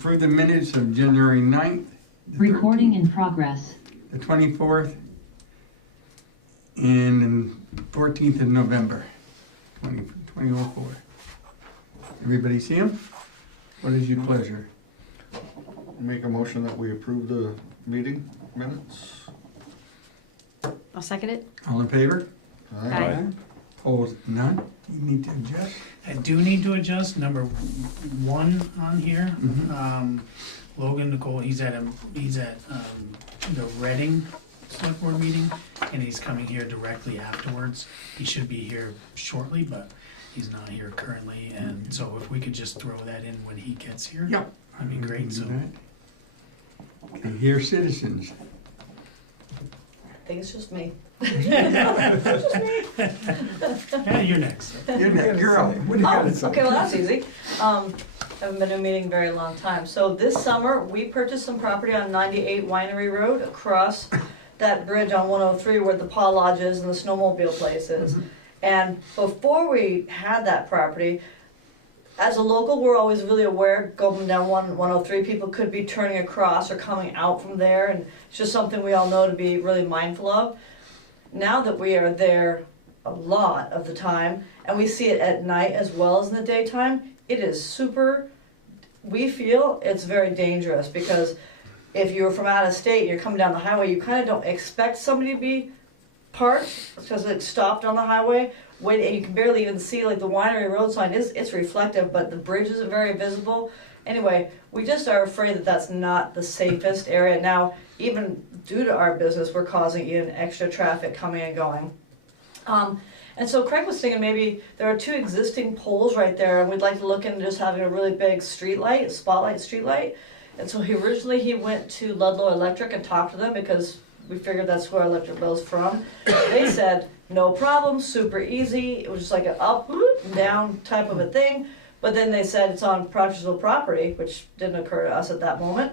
Approve the minutes of January 9th. Recording in progress. The 24th. And the 14th of November, 2004. Everybody see them? What is your pleasure? Make a motion that we approve the meeting minutes. I'll second it. All in favor? Aye. Opposed? None? You need to adjust? I do need to adjust number 1 on here. Logan Nicole, he's at the Reading Selectboard meeting, and he's coming here directly afterwards. He should be here shortly, but he's not here currently, and so if we could just throw that in when he gets here, Yep. that'd be great. So Okay, here, citizens. I think it's just me. yeah, you're next. You're next, you're up. What do you Oh, got to say? okay, well, that's easy. Haven't been to a meeting in a very long time. So this summer, we purchased some property on 98 Winery Road across that bridge on 103 where the Paw Lodge is and the snowmobile place is. And before we had that property, as a local, we're always really aware, going down 103, people could be turning across or coming out from there, and it's just something we all know to be really mindful of. Now that we are there a lot of the time, and we see it at night as well as in the daytime, it is super, we feel it's very dangerous, because if you're from out of state and you're coming down the highway, you kind of don't expect somebody to be parked, because it's stopped on the highway. And you can barely even see, like, the Winery Road sign it's reflective, but the bridge isn't very visible. Anyway, we just are afraid that that's not the safest area. Now, even due to our business, we're causing even extra traffic coming and going. And so Craig was thinking maybe there are 2 existing poles right there, and we'd like to look into just having a really big street light, a spotlight street light. And so he went to Ludlow Electric and talked to them, because we figured that's where our electric bill's from. They said, no problem, super easy. It was just like an up and down type of a thing. But then they said it's on Proctorsville property, which didn't occur to us at that moment.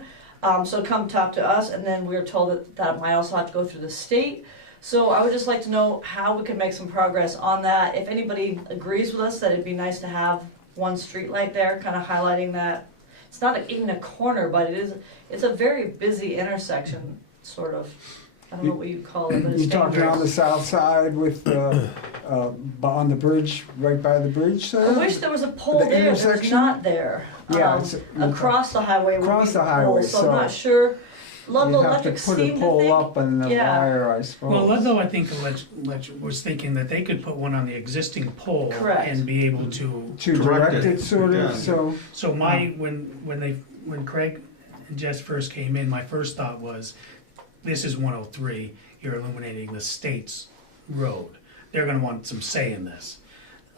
So come talk to us, and then we were told that that might also have to go through the state. So I would just like to know how we can make some progress on that. If anybody agrees with us that it'd be nice to have one street light there, kind of highlighting that. It's not even a corner, but it's a very busy intersection, sort of. I don't know what you call it, but it's You talking on the dangerous. south side with on the bridge, right by the bridge there? I wish there was a pole The there, there's intersection? not there. Yeah, it's Across the highway would across be the a highway, pole, so I'm so not sure. Ludlow You have to Electric put a seemed to pole think, up and the yeah. wire, I suppose. Well, Ludlow, I think was thinking that they could put one on the existing pole Correct. and be able to. To Direct direct it. it, sort of, Yeah. so. So when Craig and Jess first came in, my first thought was, this is 103, you're illuminating the state's road. They're gonna want some say in this.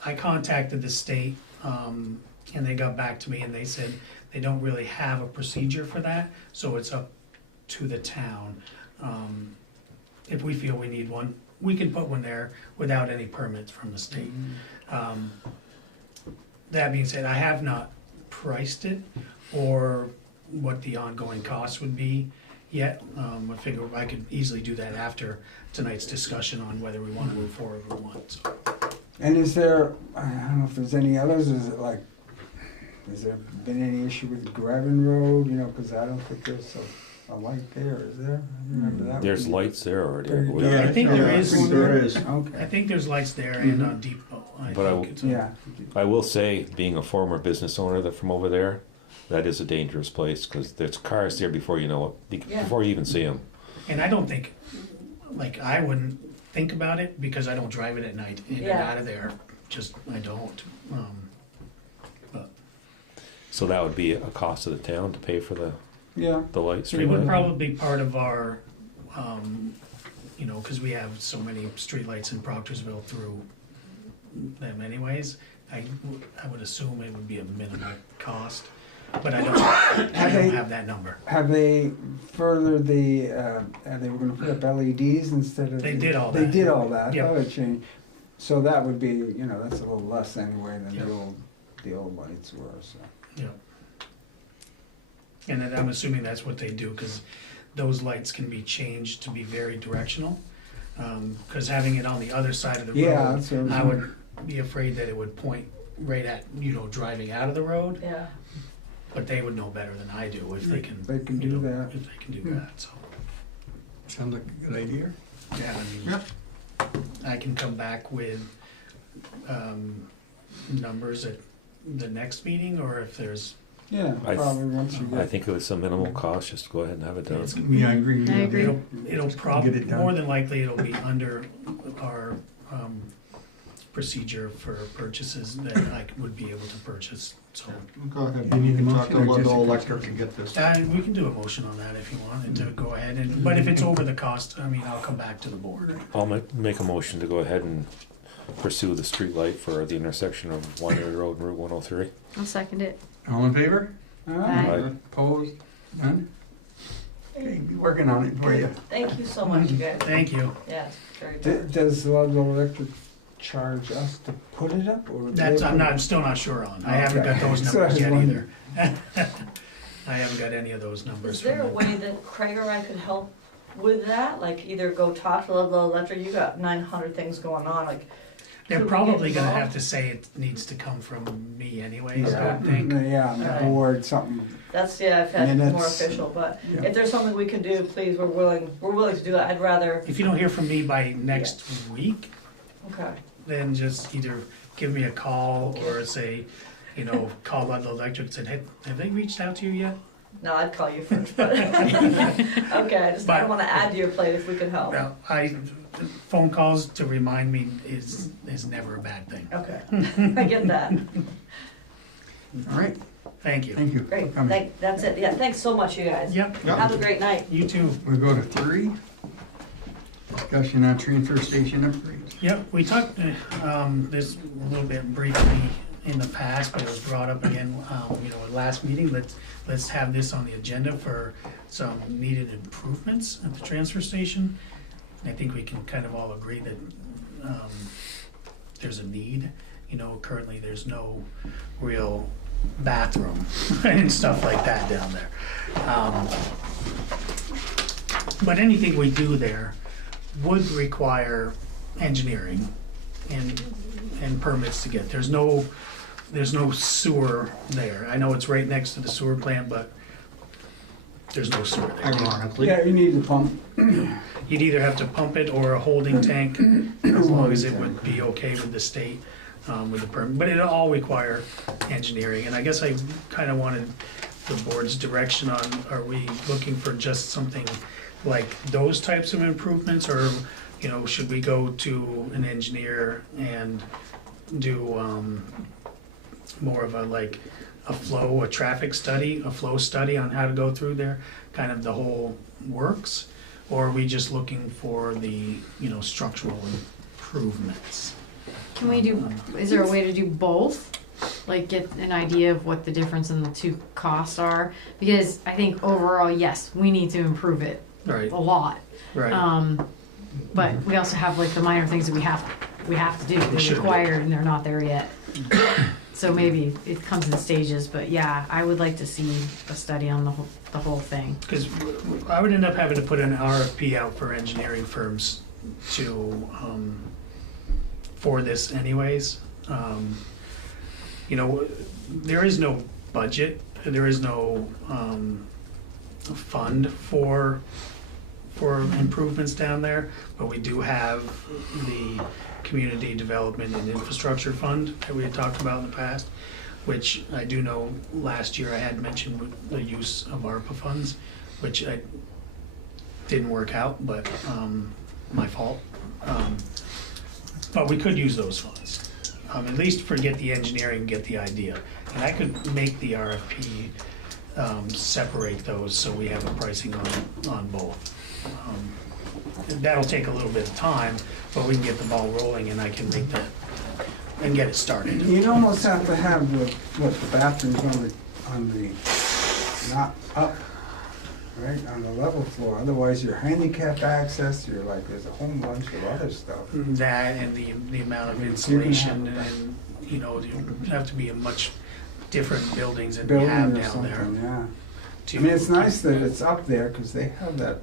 I contacted the state, and they got back to me and they said they don't really have a procedure for that, so it's up to the town. If we feel we need one, we can put one there without any permits from the state. That being said, I have not priced it or what the ongoing cost would be yet. I figure I could easily do that after tonight's discussion on whether we want to move forward or not. So, And is there, I don't know if there's any others, is it like, has there been any issue with Graven Road, you know, because I don't think there's a light there, is there? I remember that. There's one. lights there already. I Yeah, believe. I think there is. I think there is. I Okay, think there's lights there and on Depot. But yeah. I will say, being a former business owner from over there, that is a dangerous place because there's cars there before you know it, Yeah. before you even see them. And I don't think, like, I wouldn't think about it because I don't drive it at night in and Yeah. out of there. Just, I don't. So that would be a cost of the town to pay for the Yeah, light, It street would light. probably be part of our, you know, because we have so many streetlights in Proctorsville through them anyways. I would assume it would be a minimal cost, but I don't have that number. have they furthered the, they were gonna put up LEDs instead of? They did all They that. did all that, Yep. that would change. So that would be, you know, that's a little less anyway than Yep. the old lights were, so. Yeah. And then I'm assuming that's what they do, because those lights can be changed to be very directional. Because having it on the other side of the Yeah, road, that's what I was I would be afraid that it would point right at, you know, driving out of the road. Yeah. but they would know better than I do if they can. They can you do know, that. If they can do that, so, Sounds like a good idea. yeah, I mean, Yep. I can come back with, numbers at the next meeting, or if there's, Yeah, I- probably once you I get, think it was some minimal cost, just to go ahead and have it done. Yeah, I agree. I agree. it'll Get probably, it done. more than likely, it'll be under our, procedure for purchases that I would be able to purchase, so. Go ahead, You need a you can talk to motion or just a Ludlow Electric consensus? to get this. We can do a motion on that if you wanted to go ahead, and, but if it's over the cost, I mean, I'll come back to the board. I'll make a motion to go ahead and pursue the street light for the intersection of Winery Road and Route 103. I'll second it. All in favor? Aye. Aye. Opposed? None? Okay, be working on it for you. Thank you so much, you guys. Thank you. Yeah, it's very good. does Ludlow Electric charge us to put it up, or? That's, they I'm put not, it- I'm still not sure on. I haven't got those So I numbers was yet wondering. either. I haven't got any of those numbers Is from there a them. way that Craig or I could help with that? Like either go talk to Ludlow Electric, you got 900 things going on, like. They're could we probably get gonna involved? have to say it needs to come from me anyways, I Yeah, would think. yeah, on the Alright. board, something, That's, yeah, I've And had then more it's- official, but Yeah. if there's something we can do, please, we're willing to do that. I'd rather, If you don't hear from me by next week, okay, then just either give me a call or say, you know, call Ludlow Electric and say, hey, have they reached out to you yet? no, I'd call you first, but, okay, I don't wanna add to your plate if we could help. Well, phone calls to remind me is never a bad thing. Okay, I get that. All right, Thank you. thank you for Great, coming. that's it, yeah, thanks so much, you guys. Yep, Have a great night. you too. We'll go to 3. Discussion on transfer station upgrades. Yep, we talked, this a little bit briefly in the past, but it was brought up again, you know, at last meeting. Let's have this on the agenda for some needed improvements at the transfer station. I think we can kind of all agree that, there's a need. You know, currently there's no real bathroom and stuff like that down there. But anything we do there would require engineering and permits to get. There's no sewer there. I know it's right next to the sewer plant, but there's no sewer there. Ironically. yeah, you need the pump. You'd either have to pump it or a holding tank, as long as it would be okay with the state, with the permit. But it'll all require engineering, and I guess I kinda wanted the board's direction on, are we looking for just something like those types of improvements, or, you know, should we go to an engineer and do, more of a flow study on how to go through there, kind of the whole works? Or are we just looking for the, you know, structural improvements? Can we do, is there a way to do both? Like get an idea of what the difference in the two costs are? Because I think overall, yes, we need to improve it Right, a lot. right. But we also have like the minor things that we have to do, We should they're do. required and they're not there yet. So maybe it comes in stages, but yeah, I would like to see a study on the whole thing. Because I would end up having to put an RFP out for engineering firms to, for this anyways. You know, there is no budget, there is no, fund for improvements down there, but we do have the Community Development and Infrastructure Fund that we had talked about in the past, which I do know last year I had mentioned with the use of ARPA funds, which I didn't work out, but my fault. But we could use those funds, at least for get the engineering, get the idea. And I could make the RFP separate those so we have a pricing on both. That'll take a little bit of time, but we can get the ball rolling and I can make that, and get it started. You'd almost have to have the bathrooms on the, not up, right, on the level floor, otherwise your handicap access, you're like, there's a whole bunch of other stuff. That and the amount of You can insulation have and, you know, you have to be in much different buildings than we Building have or down there. something, yeah. to- I mean, it's nice that it's up there, cause they have that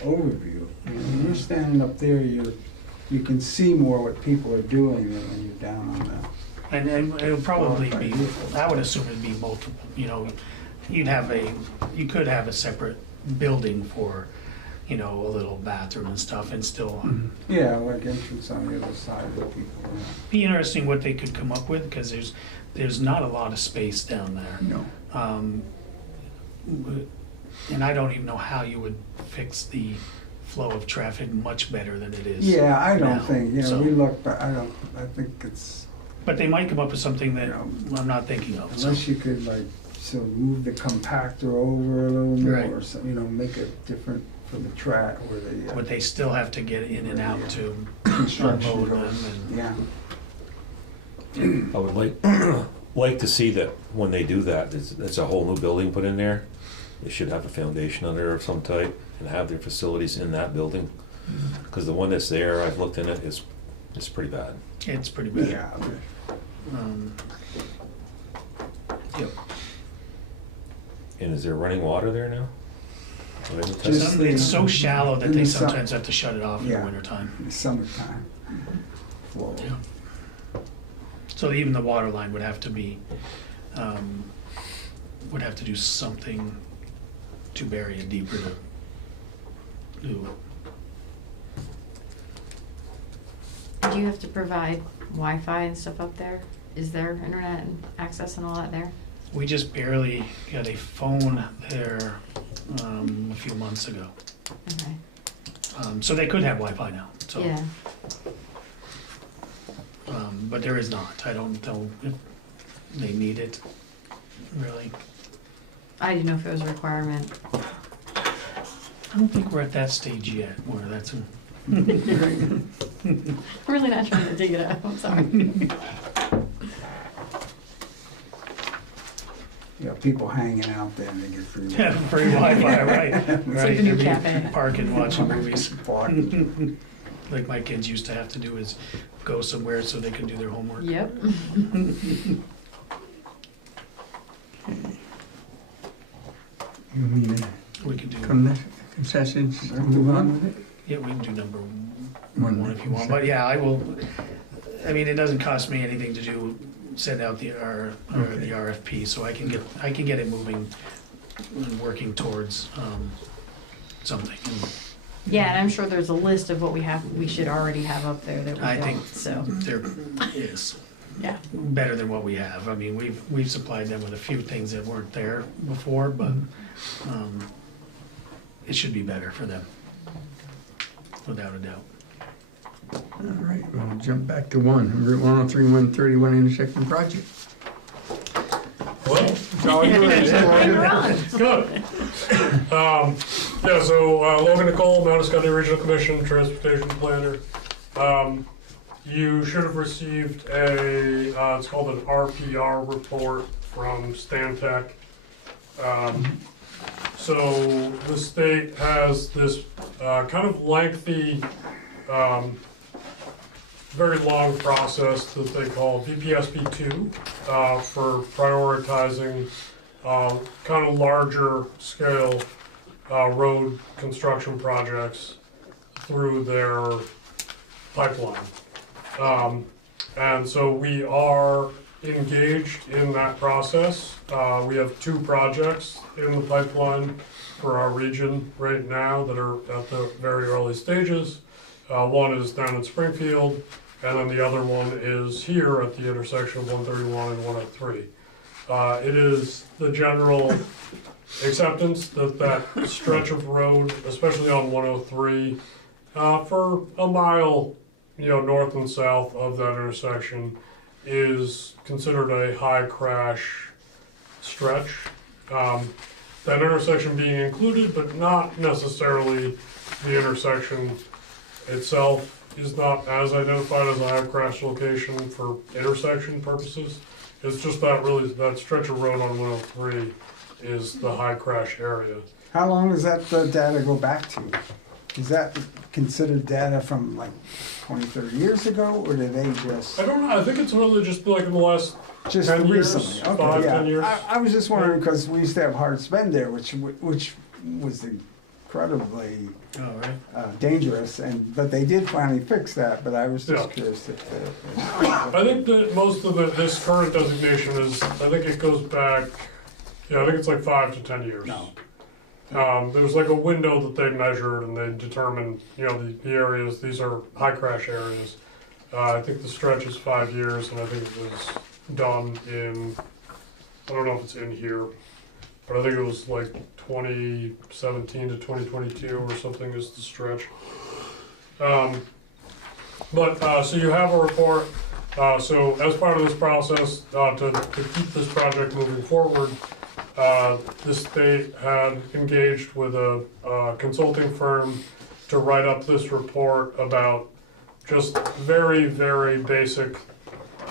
overview. When you're standing up there, you can see more what people are doing than when you're down on And it'll probably be, I would assume it'd be multiple, you know, you could have a separate building for, you know, a little bathroom and stuff and still, Yeah, like entrance on the other side of the people. Yeah. be interesting what they could come up with, because there's not a lot of space down there. No. And I don't even know how you would fix the flow of traffic much better than it is. Yeah, I don't now. think, you know, So- we look, but I think it's, But they might come up with something that Yeah. I'm not thinking of, so. unless you could like, so move the compactor over a little more, Right. or some, you know, make it different for the track where the But they still have to get in and out to construction unload them goes. and. Yeah, I would like to see that when they do that, it's a whole new building put in there. They should have a foundation under of some type and have their facilities in that building. Because the one that's there, I've looked in it, it's pretty bad. It's pretty bad. yeah. Yep. And is there running water there now? Have they tested? Just It's so shallow that they in the sum- sometimes have to shut it off in the Yeah. wintertime. In the summertime. Flow. Yeah. So even the water line would have to be, would have to do something to bury it deeper to do it. Do you have to provide Wi-Fi and stuff up there? Is there internet and access and all that there? We just barely got a phone there a few months ago. Okay. So they could have Wi-Fi now, so. Yeah. But there is not. I don't know if they need it, really. I didn't know if it was a requirement. I don't think we're at that stage yet where that's, I'm really not trying to dig it up, I'm sorry. You know, people hanging out there and they get free. yeah, free Wi-Fi, right? like Right, the new they'll be cafe. parking, watching movies. Party. Like my kids used to have to do is go somewhere so they could do their homework. Yep. You mean, We could do, from the concessions, move on with it? yeah, we can do number One. one if you want, but yeah, I will, I mean, it doesn't cost me anything to do, send out the Okay. the RFP, so I can get it moving and working towards, something. And Yeah, and I'm sure there's a list of what we should already have up there that we I don't, think so, there is. yeah. Better than what we have. I mean, we've supplied them with a few things that weren't there before, but, it should be better for them, without a doubt. All right, we'll jump back to one, Route 103, 131 intersection project. Well, It's all yours. You're on. good. Yeah, so Logan Nicole, Mount Scotty Regional Commission, Transportation Planner. You should have received it's called an RPR report from Stantec. So the state has this kind of lengthy, very long process that they call VPSP2 for prioritizing kind of larger scale road construction projects through their pipeline. And so we are engaged in that process. We have 2 projects in the pipeline for our region right now that are at the very early stages. One is down in Springfield, and then the other one is here at the intersection of 131 and 103. It is the general acceptance that that stretch of road, especially on 103, for a mile, north and south of that intersection, is considered a high crash stretch. That intersection being included, but not necessarily the intersection itself is not as identified as a high crash location for intersection purposes. It's just that stretch of road on 103 is the high crash area. How long does that data go back to? Is that considered data from like 20, 30 years ago, or did they just? I don't know, I think it's really just like in the last Just 10 years, recently? Okay, 5, yeah. 10 years. I was just wondering, because we used to have hard spend there, which was the incredibly All right. dangerous, but they did finally fix that, but I was just Yeah. curious if I think that most of this current designation is, I think it goes back, I think it's like 5 to 10 years. No. There was like a window that they measured and they determined, the areas, these are high crash areas. I think the stretch is 5 years, and I think it was done in, I don't know if it's in here, but I think it was like 2017 to 2022 or something is the stretch. So you have a report. So as part of this process, to keep this project moving forward, the state had engaged with a consulting firm to write up this report about just very, very basic,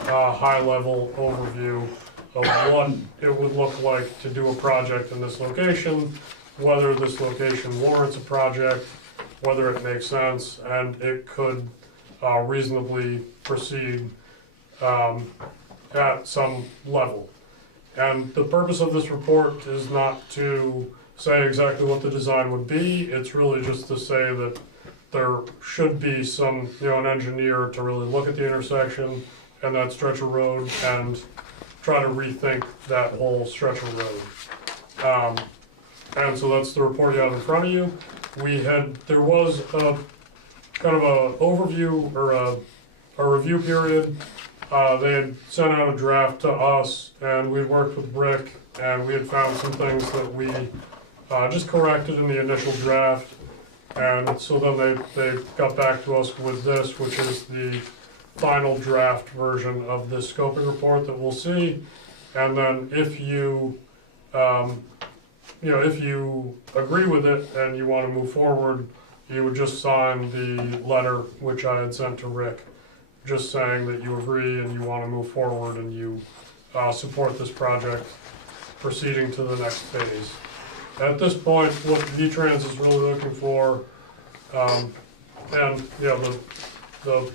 high-level overview of what it would look like to do a project in this location, whether this location warrants a project, whether it makes sense, and it could reasonably proceed at some level. And the purpose of this report is not to say exactly what the design would be, it's really just to say that there should be some, an engineer to really look at the intersection and that stretch of road and try to rethink that whole stretch of road. And so that's the report you have in front of you. There was a kind of a overview or a review period. They had sent out a draft to us, and we worked with Rick, and we had found some things that we just corrected in the initial draft. And so then they got back to us with this, which is the final draft version of this scoping report that we'll see. And then if you, if you agree with it and you want to move forward, you would just sign the letter which I had sent to Rick, just saying that you agree and you want to move forward and you support this project proceeding to the next phase. At this point, what V-Trans is really looking for, and really the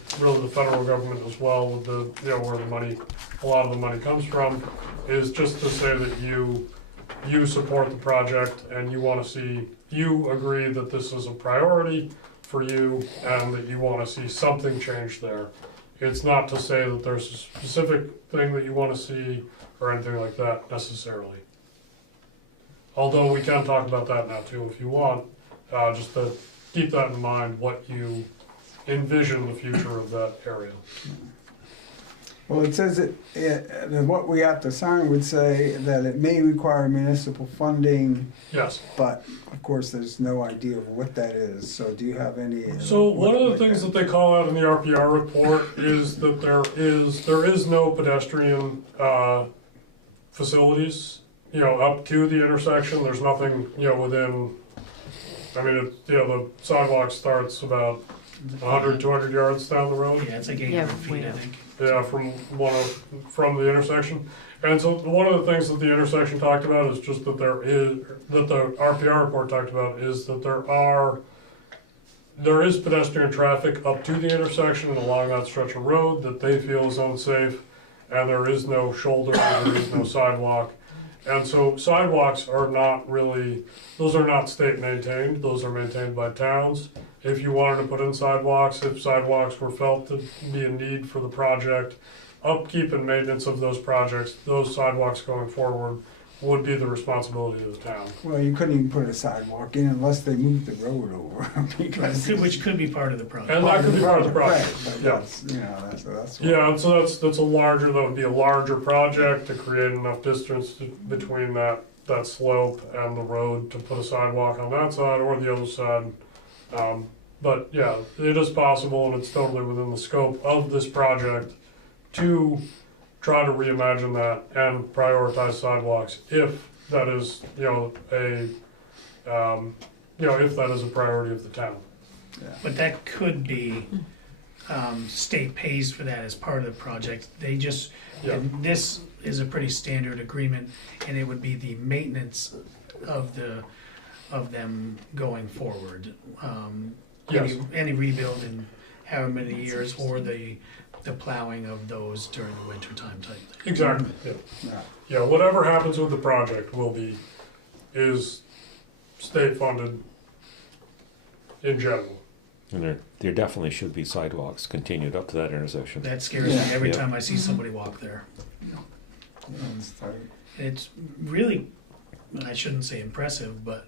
federal government as well, with where a lot of the money comes from, is just to say that you support the project and you agree that this is a priority for you and that you want to see something change there. It's not to say that there's a specific thing that you want to see or anything like that necessarily. Although we can talk about that now too if you want, just to keep that in mind, what you envision the future of that area. Well, it says that what we have to sign would say that it may require municipal funding, Yes. but of course, there's no idea of what that is. So do you have any? So one of the things that they call out in the RPR report is that there is no pedestrian facilities, up to the intersection. There's nothing, within. I mean, the sidewalk starts about 100, 200 yards down the road. Yeah, it's like 800 feet, I think. Yeah, from the intersection. And so one of the things that the intersection talked about is just that that the RPR report talked about is that there is pedestrian traffic up to the intersection and along that stretch of road that they feel is unsafe, and there is no shoulder, there is no sidewalk. And so sidewalks are not really, those are not state maintained, those are maintained by towns. If you wanted to put in sidewalks, if sidewalks were felt to be a need for the project, upkeep and maintenance of those projects, those sidewalks going forward would be the responsibility of the town. Well, you couldn't even put a sidewalk in unless they moved the road over because. Which could be part of the project. And that could be part of the project, Right, but yeah. that's. Yeah, and so that would be a larger project to create enough distance between that slope and the road to put a sidewalk on that side or the other side. But yeah, it is possible and it's totally within the scope of this project to try to reimagine that and prioritize sidewalks if that is, if that is a priority of the town. But that could be, state pays for that as part of the project. They just, Yeah. and this is a pretty standard agreement, and it would be the maintenance of them going forward. Yes. Any rebuild in however many years, or the plowing of those during the winter time type thing. Exactly, yeah, whatever happens with the project is state funded in general. And there definitely should be sidewalks continued up to that intersection. That scares me Yeah. every Yeah. time I see somebody walk there. It's tight. It's really, I shouldn't say impressive, but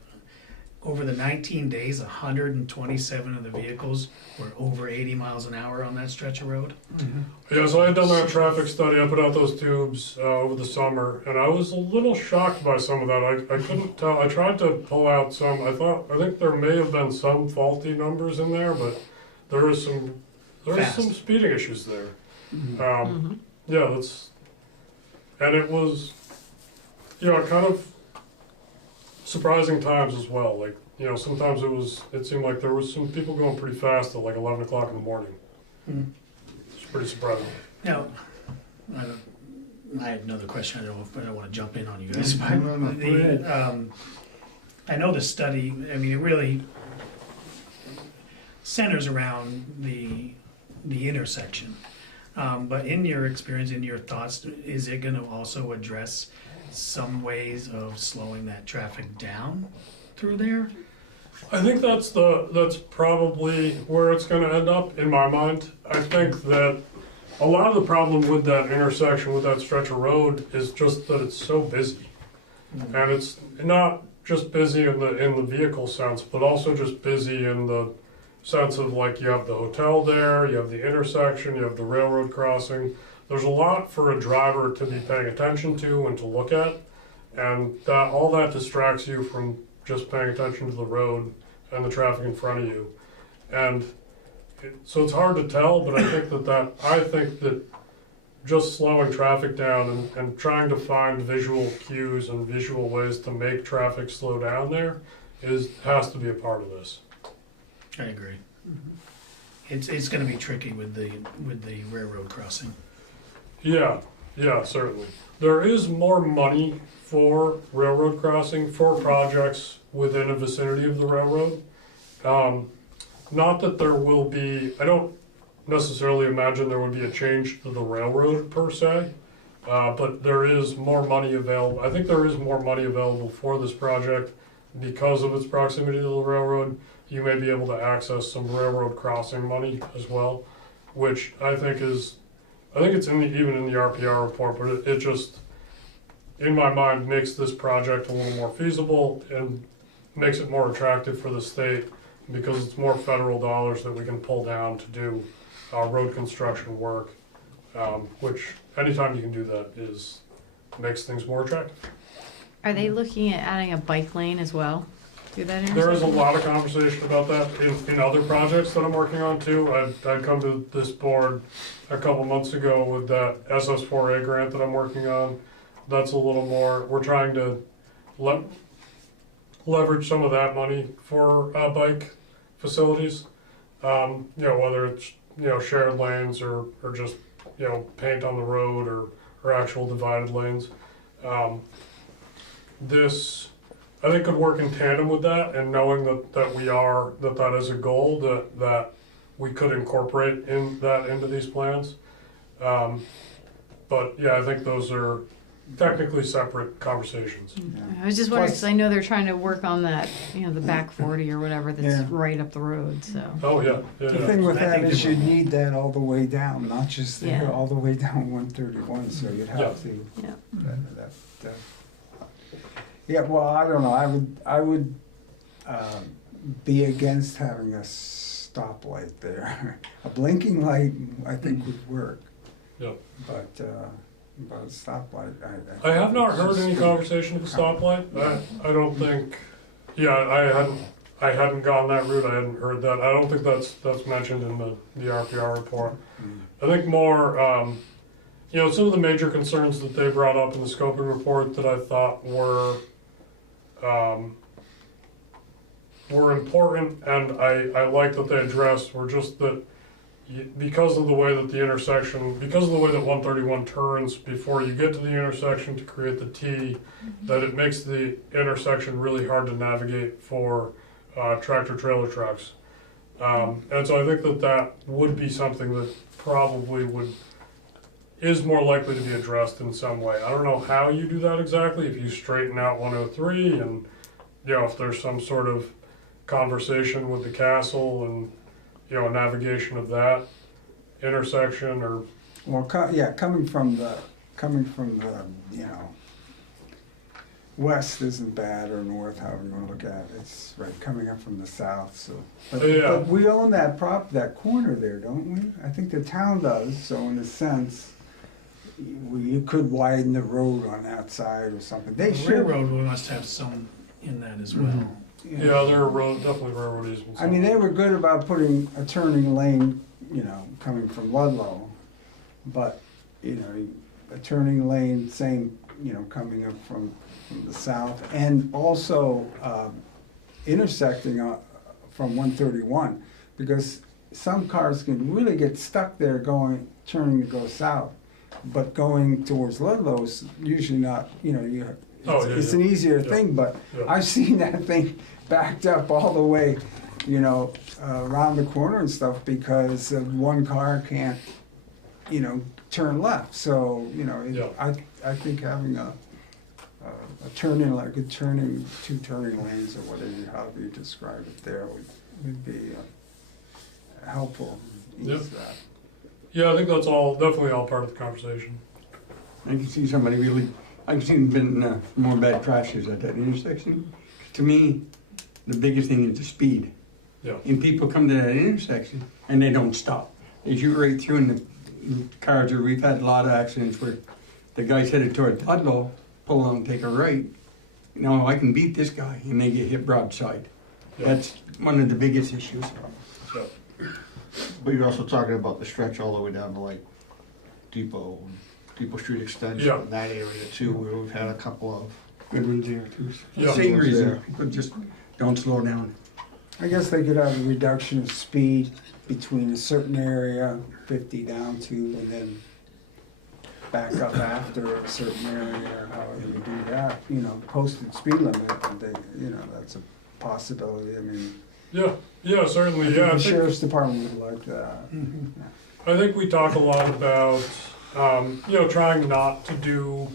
over the 19 days, 127 of the vehicles were over 80 miles an hour on that stretch of road. Yeah, so I had done that traffic study, I put out those tubes over the summer, and I was a little shocked by some of that. I couldn't tell, I tried to pull out some, I think there may have been some faulty numbers in there, but there was some Fast. speeding issues there. Yeah, and it was, kind of surprising times as well. Like, sometimes it seemed like there was some people going pretty fast at like 11 o'clock in the morning. It's pretty surprising. Now, I have another question. I don't want to jump in on you guys, but No, no, go ahead. I know the study. I mean, it really centers around the intersection. But in your experience, in your thoughts, is it going to also address some ways of slowing that traffic down through there? I think that's probably where it's going to end up in my mind. I think that a lot of the problem with that intersection, with that stretch of road, is just that it's so busy, and it's not just busy in the vehicle sense, but also just busy in the sense of, like, you have the hotel there, you have the intersection, you have the railroad crossing. There's a lot for a driver to be paying attention to and to look at, and all that distracts you from just paying attention to the road and the traffic in front of you. And so it's hard to tell, but I think that just slowing traffic down and trying to find visual cues and visual ways to make traffic slow down there has to be a part of this. I agree. It's going to be tricky with the railroad crossing. Yeah, certainly. There is more money for railroad crossing for projects within a vicinity of the railroad. Not that there will be, I don't necessarily imagine there would be a change to the railroad per se, but there is more money available. I think there is more money available for this project because of its proximity to the railroad. You may be able to access some railroad crossing money as well, which I think it's even in the RPR report, but it just, in my mind, makes this project a little more feasible and makes it more attractive for the state because it's more federal dollars that we can pull down to do road construction work, which anytime you can do that makes things more attractive. Are they looking at adding a bike lane as well through that intersection? There is a lot of conversation about that in other projects that I'm working on too. I'd come to this board a couple months ago with that SS4A grant that I'm working on. That's a little more, we're trying to leverage some of that money for bike facilities. Whether it's, shared lanes or just, paint on the road or actual divided lanes. This, I think, could work in tandem with that, and knowing that is a goal that we could incorporate into these plans. But yeah, I think those are technically separate conversations. I was just wondering, because I know they're trying to work on that, the back 40 or whatever that's Yeah. right up the road, so. Oh, yeah. The thing with I that think is they you will. need that all the way down, not just there, Yeah. all the way down 131, so you'd have to. Yeah. Yeah, well, I don't know, I would be against having a stoplight there. A blinking light, I think, would work. Yeah. But a stoplight, I have not it's heard just any too- conversation of a stoplight. I don't think. Yeah, I hadn't gone that route. I hadn't heard that. I don't think that's mentioned in the RPR report. I think more. Some of the major concerns that they brought up in the scoping report that I thought were important, and I like that they addressed, were just that because of the way that 131 turns before you get to the intersection to create the T, that it makes the intersection really hard to navigate for tractor trailer trucks. And so I think that would be something that probably is more likely to be addressed in some way. I don't know how you do that exactly, if you straighten out 103 and if there's some sort of conversation with the castle and, you know, navigation of that intersection or, Well, coming from the, you know, west isn't bad, or north, however you wanna look at it, it's right, coming up from the south, so. Yeah. But we own that that corner there, don't we? I think the town does, so in a sense, you could widen the road on that side or something. They The should. railroad, we must have some in that as well. yeah, there are definitely railroad easements. I mean, they were good about putting a turning lane, you know, coming from Ludlow, but, you know, a turning lane, same, you know, coming up from the south, and also intersecting from 131, because some cars can really get stuck there turning to go south, but going towards Ludlow is usually not, you know, it's an easier thing, but Yeah. I've seen that thing backed up all the way, you know, around the corner and stuff, because one car can't, you know, turn left, so, you know, I think having a turning, like a turning, two turning lanes or whatever, however you describe it there, would be helpful. Yep. Yeah, I think that's definitely all part of the conversation. I can see somebody really, I've seen been more bad crashes at that intersection. To me, the biggest thing is the speed. Yeah. And people come to that intersection and they don't stop. They shoot right through, and the cars we've had a lot of accidents where the guy's headed toward Ludlow, pull on and take a right. You know, I can beat this guy, and they get hit broadside. Yeah. That's one of the biggest issues. So, But you're also talking about the stretch all the way down to like Depot Street Extension, Yeah. in that area too, where we've had a couple of. Good ones there too. Yeah. Same Ones reason, there. people just don't slow down. I guess they could have a reduction of speed between a certain area, 50 down to, and then back up after a certain area, however you do that, you know, posted speed limit, you know, that's a possibility, I mean. yeah, certainly, I think yeah. the sheriff's department would like that. I think we talk a lot about, you know, trying not to do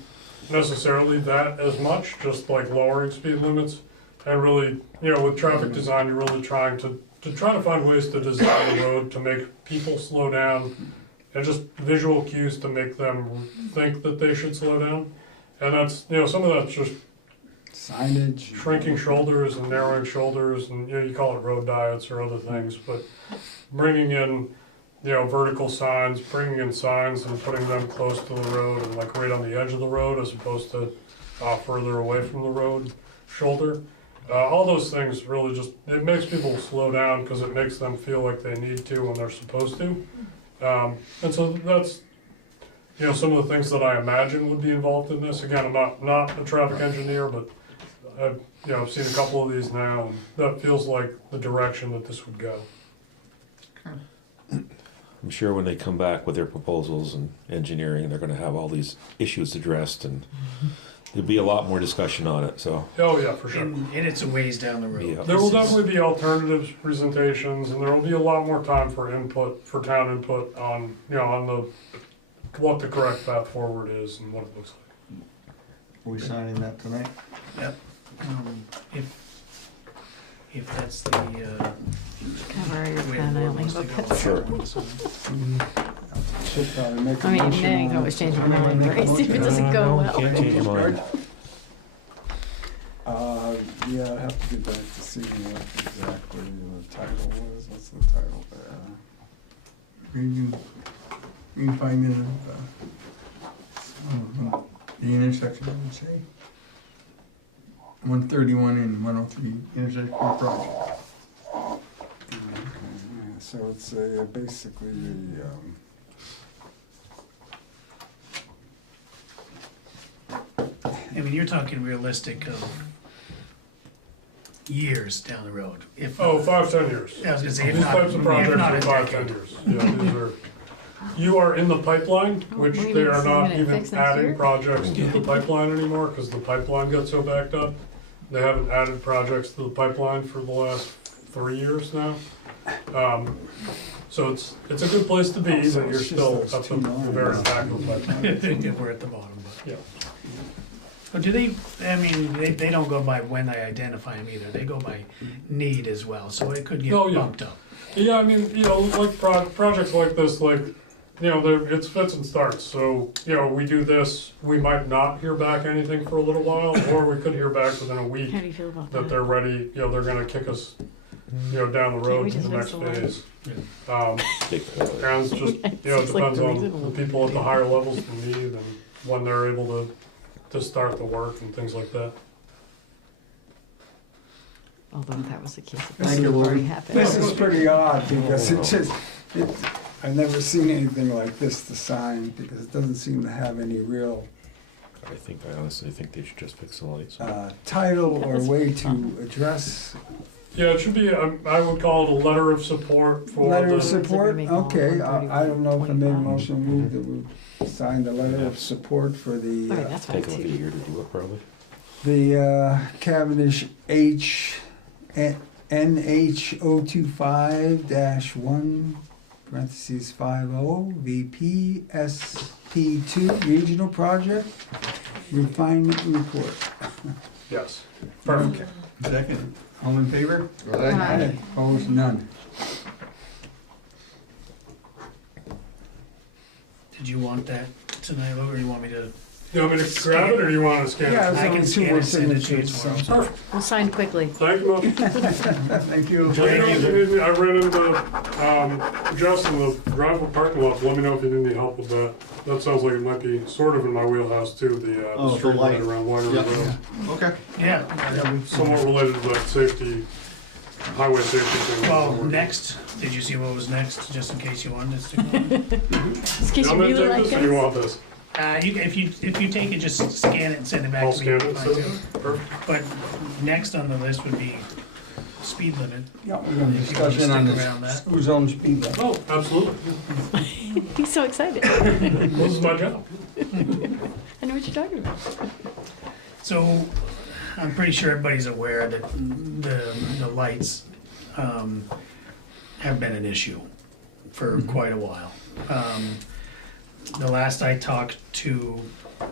necessarily that as much, just like lowering speed limits. And really, you know, with traffic design, you're really trying to try to find ways to design the road to make people slow down, and just visual cues to make them think that they should slow down. And that's, you know, some of that's just Signage. shrinking shoulders and narrowing shoulders, and, you know, you call it road diets or other things, but bringing in, you know, vertical signs, bringing in signs and putting them close to the road and like right on the edge of the road as opposed to further away from the road shoulder. All those things really just, it makes people slow down because it makes them feel like they need to when they're supposed to. And so that's, you know, some of the things that I imagine would be involved in this. Again, I'm not a traffic engineer, but I've seen a couple of these now, and that feels like the direction that this would go. I'm sure when they come back with their proposals and engineering, they're gonna have all these issues addressed, and there'll be a lot more discussion on it, so. Oh, yeah, for sure. And it's a ways down the road. Yeah. There will This is- definitely be alternatives, presentations, and there will be a lot more time for input, for town input on, you know, on what the correct path forward is and what it looks like. Are we signing that tonight? Yep. If that's the, Can I borrow your way pen? the I board only wants have to a go. pencil. Should probably make a I mean, motion then I on can always it. change my mind, right? See if it doesn't go well. Can't change your mind. Yeah, I have to get back to see what exactly the title was, what's the title there? You can find it, the intersection, I would say. 131 and 103 intersection project. Okay, yeah, so it's basically I mean, you're talking realistic of years down the road. If Oh, not- 5-10 years. Yeah, I was gonna say, if These not, types of if projects not are a 5-10 decade. years. Yeah, these are, you are in the pipeline, which What do you they mean, are so not gonna even fix next adding year? projects to the pipeline anymore because the pipeline got so backed up. They haven't added projects to the pipeline for the last 3 years now. So it's a good place to be, So but you're it's just still those at the two lines. very back of the pipeline. We're at the bottom, but. Yeah. But do they, I mean, they don't go by when I identify them either, they go by need as well, so it could get Oh, yeah. bumped up. Yeah, I mean, like projects like this, it's fits and starts. So, we do this, we might not hear back anything for a little while, or we could hear back within a week How do you feel about that that? they're ready, they're gonna kick us, down the Can't road we to just the fix next the line? phase. And it's just, it Seems like depends the on reason the why. people at the higher levels than me, and when they're able to start the work and things like that. Although if that was the case, it Thank probably you, Lori. already happened. This is pretty odd because I've never seen anything like this to sign because it doesn't seem to have any real I honestly think they should just fix the lights. title or way to address. Yeah, it should be, I would call it a letter of support for Letter of the, support, Make all okay, 131, I don't know if I made a 25. motion move that we sign the letter of support for I mean, the, that's fine Take like a too. year to do it probably. Cavendish NH 025-1 parentheses 50 VP SP2 Regional Project Refinement Report. yes, perfect. Okay. Second, all in favor? Aye. Opposed, none. Did you want that tonight, Lou, or you want me to? You want me to grab it, or you want to scan it? Yeah, I there's can only two scan more and send it to you signatures. tomorrow. Perfect, We'll sign quickly. thank you much. Thank you. Let me know if you need me. I ran into Jess in the driveway parking lot. Let me know if you need any help with that. That sounds like it might be sort of in my wheelhouse too. The Oh, the street light light. around Winery Yep. Road. Okay. Yeah, Somewhat related to that safety, highway safety thing. well, next, did you see what was next, just in case you wanted to stick on? In case I'm you gonna really take like this, or you us. want this? If you take it, just scan it and send it back I'll to me. scan it. Fine, So, too. perfect. But next on the list would be speed limit. Yeah, we're gonna If you wanna discuss it on stick the around that. school zone speed limit. Oh, absolutely. He's so excited. This is my job. I know what you're talking about. So, I'm pretty sure everybody's aware that the lights have been an issue for quite a while. The last I talked to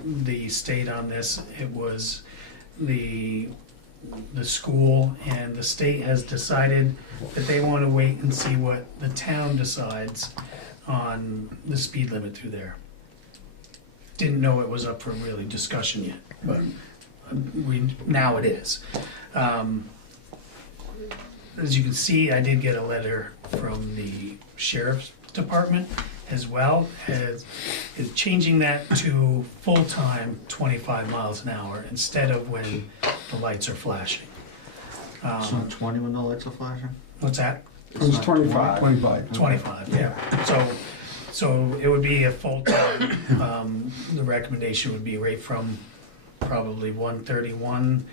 the state on this, it was the school and the state has decided that they want to wait and see what the town decides on the speed limit through there. Didn't know it was up for really discussion yet, but now it is. As you can see, I did get a letter from the sheriff's department as well, as is changing that to full-time 25 miles an hour instead of when the lights are flashing. It's not 20 when the lights are flashing? What's that? It was not 25. 25. 25, yeah. So it would be a full-time, the recommendation would be right from probably 131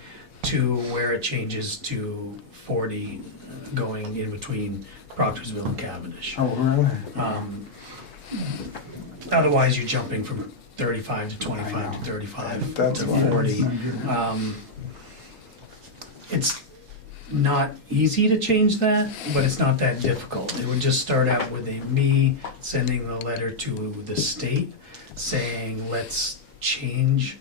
to where it changes to 40 going in between Proctorsville and Cavendish. Oh, really? Otherwise, you're jumping from 35 to 25 to 35 That's to why. 40. It's not easy to change that, but it's not that difficult. It would just start out with me sending the letter to the state saying, let's change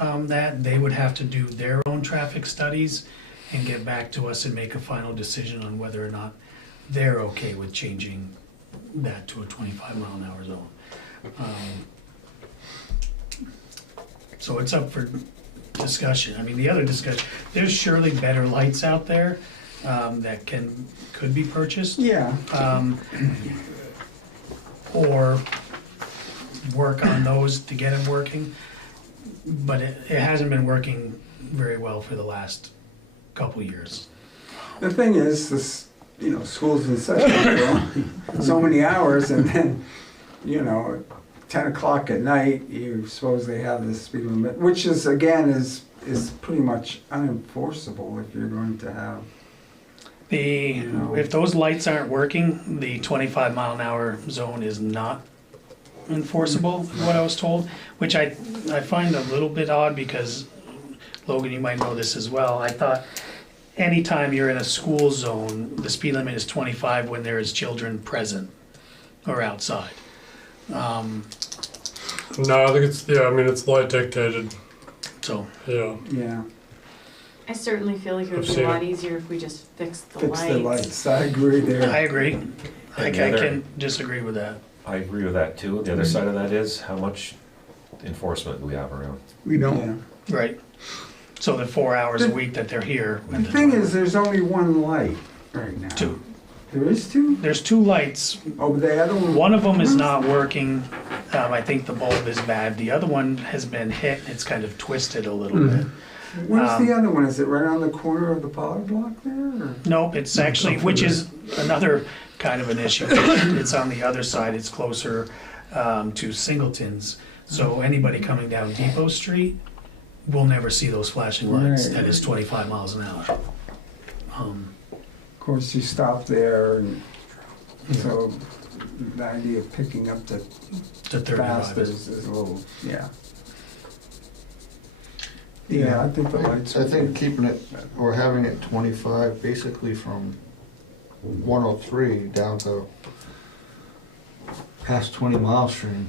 that. They would have to do their own traffic studies and get back to us and make a final decision on whether or not they're okay with changing that to a 25 mile an hour zone. So it's up for discussion. I mean, the other discussion, there's surely better lights out there that could be purchased. Yeah. Or work on those to get them working. But it hasn't been working very well for the last couple years. The thing is, this, school's in session for so many hours, and then, 10 o'clock at night, you suppose they have the speed limit, which is, again, is pretty much unenforceable if you're going to have. If those lights aren't working, the 25 mile an hour zone is not enforceable, what I was told, which I find a little bit odd because, Logan, you might know this as well. I thought anytime you're in a school zone, the speed limit is 25 when there is children present or outside. No, I think it's light dictated. So, Yeah. Yeah, I certainly feel like it would I've be a seen lot it. easier if we just fixed the fix lights. the lights, I agree I there. agree. I And the other- can disagree with that. I agree with that too. The other side of that is, how much enforcement do we have around? We don't, Yeah. Right. So the 4 hours a week that they're here. The and thing is, there's only one light right now. Two. There is two? There's 2 lights. Oh, but the other one. One of them is not working. I think the bulb is bad. The other one has been hit. It's kind of twisted a little bit. Where's the other one? Is it right on the corner of the power block there? Or? Nope, it's actually, which is another kind of an issue. It's on the other side. It's closer to Singleton's. So anybody coming down Depot Street will never see those flashing lights. Right. That is 25 miles an hour. Of course, you stop there, and so the idea of picking up the The 35 faster is. is a little, yeah. Yeah, I think the lights. I think keeping it, or having it 25, basically from 103 down to past 20 Mile Stream,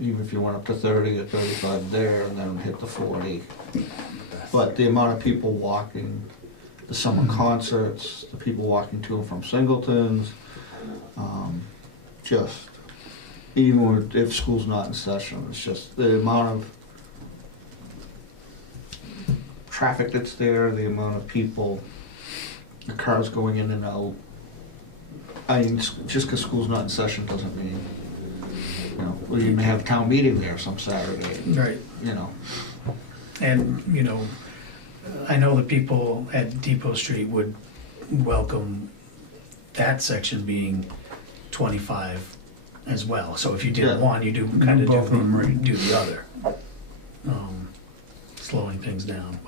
even if you went up to 30 or 35 there and then hit the 40. But the amount of people walking, the summer concerts, the people walking to and from Singleton's, just, even if school's not in session, it's just the amount of traffic that's there, the amount of people, the cars going in and out. I mean, just because school's not in session doesn't mean, you know, we may have town meeting there some Saturday, Right. you know. And, you know, I know the people at Depot Street would welcome that section being 25 as well. So if you did Yeah. one, you do kind of both of them, right. do the other, slowing things down.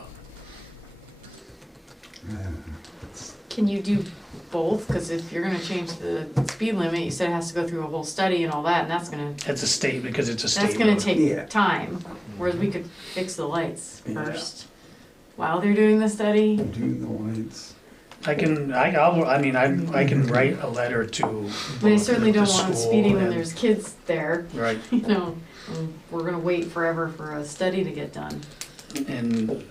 Can you do both? Because if you're gonna change the speed limit, you said it has to go through a whole study and all that, and That's a state, because it's a state that's gonna road. take Yeah. time. Whereas we could fix the lights Yeah. first while they're doing the study. Do the lights. I can write a letter to. But I certainly don't the want them school speeding when and- there's kids there, Right, you know. And we're gonna wait forever for a study to get done. and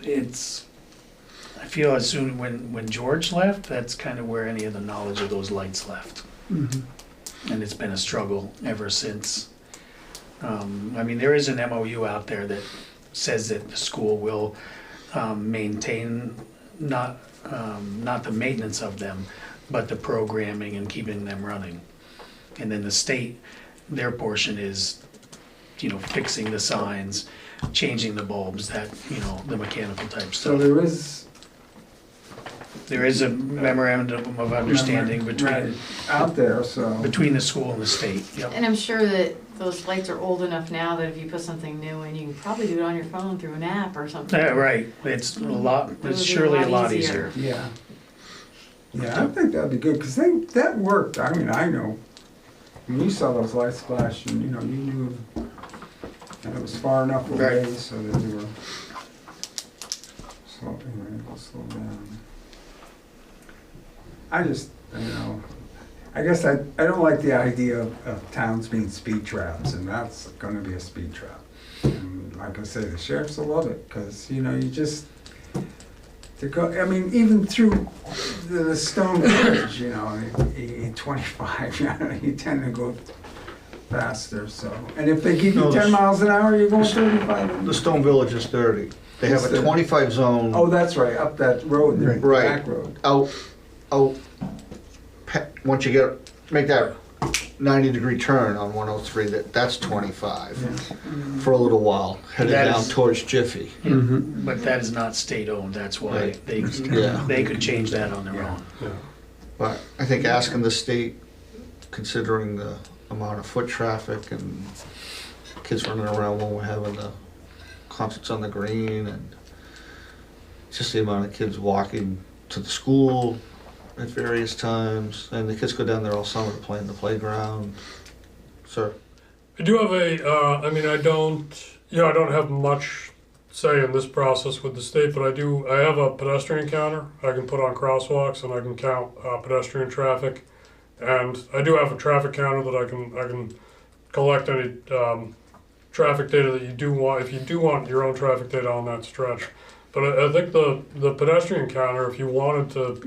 I feel as soon, when George left, that's kind of where any of the knowledge of those lights left. And it's been a struggle ever since. I mean, there is an MOU out there that says that the school will maintain, not the maintenance of them, but the programming and keeping them running. And then the state, their portion is, you know, fixing the signs, changing the bulbs, that, you know, the mechanical type So stuff. There is a memorandum of understanding Right, out there, so. between the school and the state, yep. And I'm sure that those lights are old enough now that if you put something new in, you can probably do it on your phone through an app or something. Yeah, right, it's a lot, It would it's be surely a lot easier. Yeah. Yeah, I think that'd be good, because that worked. I mean, I know. When you saw those lights flashing, you know, you knew that it was far enough away Right. so that you were. So, anyway, we'll slow down. I just, you know, I guess I don't like the idea of towns being speed traps, and that's gonna be a speed trap. And like I say, the sheriffs will love it, because, you know, you just, to go, I mean, even through the stone bridge, you know, in 25, you know, you tend to go faster, so. And if they give you No, 10 miles an hour, you're going 35. The Stone Village is 30. They have It's a 30. 25 zone. Oh, that's right, up that road, the Right. back road. out, once you make that 90-degree turn on 103, that's 25 for a little while, headed That down is- towards Jiffy. But that is not state-owned, that's why Right. they Yeah. could change that on their own. But I think asking the state, considering the amount of foot traffic and kids running around when we're having the concerts on the green, and just the amount of kids walking to the school at various times, and the kids go down there all summer to play in the playground. Sir? I do have I don't have much say in this process with the state, but I have a pedestrian counter I can put on crosswalks, and I can count pedestrian traffic. And I do have a traffic counter that I can collect any traffic data that you do want, if you do want your own traffic data on that stretch. But I think the pedestrian counter, if you wanted to,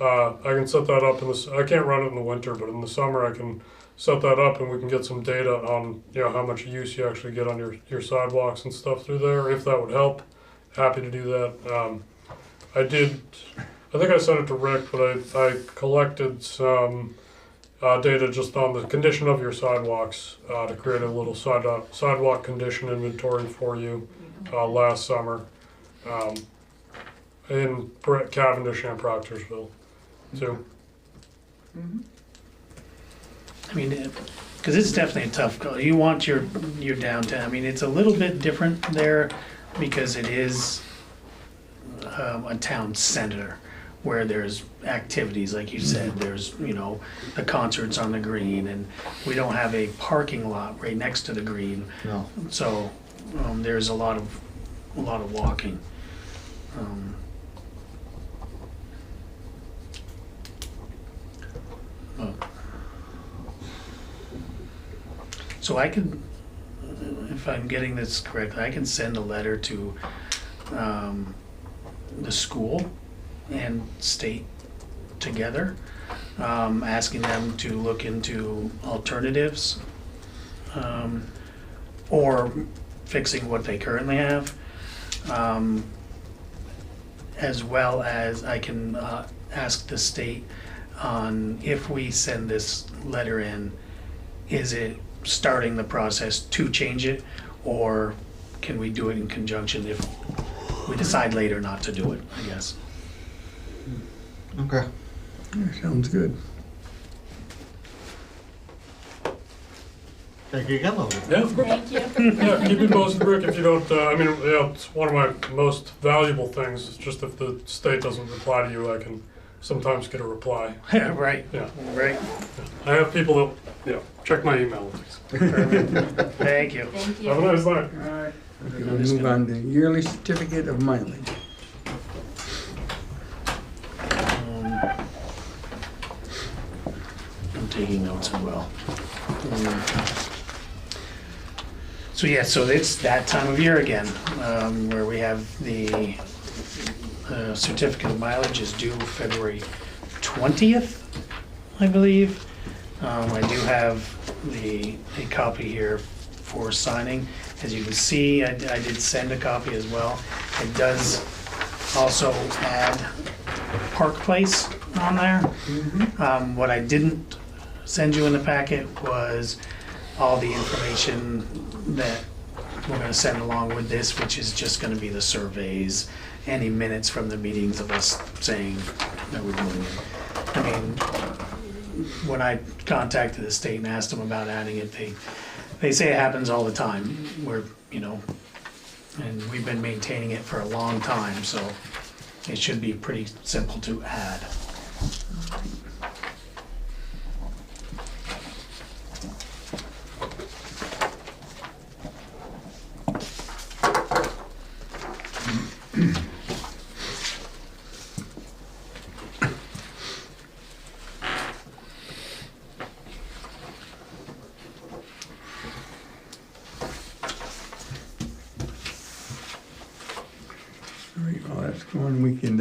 I can set that up in this. I can't run it in the winter, but in the summer I can set that up, and we can get some data on how much use you actually get on your sidewalks and stuff through there. If that would help, happy to do that. I think I sent it to Rick, but I collected some data just on the condition of your sidewalks to create a little sidewalk condition inventory for you last summer. In Cavendish and Proctorsville, too. I mean, because it's definitely a tough call. You want your downtown. I mean, it's a little bit different there because it is a town center where there's activities, like you said. There's the concerts on the green, and we don't have a parking lot right next to the green. No. So there's a lot of walking. So I could, if I'm getting this correctly, I can send a letter to the school and state together, asking them to look into alternatives or fixing what they currently have. As well as I can ask the state on if we send this letter in, is it starting the process to change it, or can we do it in conjunction if we decide later not to do it, I guess. Okay. Sounds good. Thank you again, Logan. Yeah, of course. Thank you. Yeah, keep me posted, Rick, if you don't, it's one of my most valuable things. It's just if the state doesn't reply to you, I can sometimes get a reply. Yeah, right. Yeah. Right. I have people that, check my email. Perfect. Thank you. Thank Have a you. nice night. All right. Okay, we'll move on to yearly certificate of mileage. I'm taking notes as well. So yeah, so it's that time of year again, where we have the certificate of mileage is due February 20th, I believe. I do have a copy here for signing. As you can see, I did send a copy as well. It does also add Park Place on there. What I didn't send you in the packet was all the information that we're gonna send along with this, which is just gonna be the surveys, any minutes from the meetings of us saying that we're doing it. I mean, when I contacted the state and asked them about adding it, they say it happens all the time, where, and we've been maintaining it for a long time, so it should be pretty simple to add. All right, while that's going, we can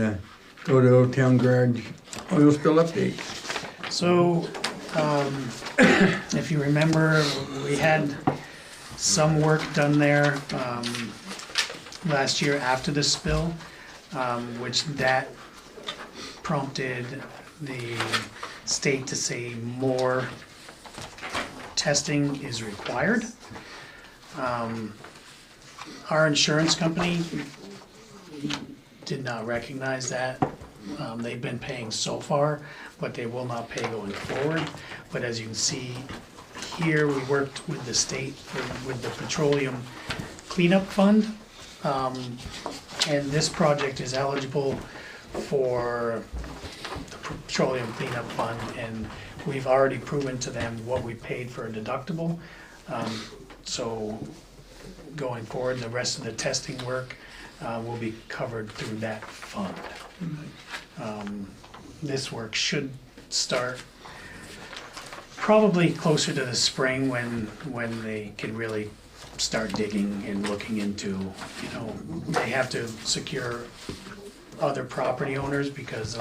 go to Old Town Garage oil spill update. So, if you remember, we had some work done there last year after the spill, which that prompted the state to say more testing is required. Our insurance company did not recognize that. They've been paying so far, but they will not pay going forward. But as you can see here, we worked with the state with the petroleum cleanup fund. And this project is eligible for the petroleum cleanup fund, and we've already proven to them what we paid for a deductible. So going forward, the rest of the testing work will be covered through that fund. This work should start probably closer to the spring when they can really start digging and looking into, you know, they have to secure other property owners because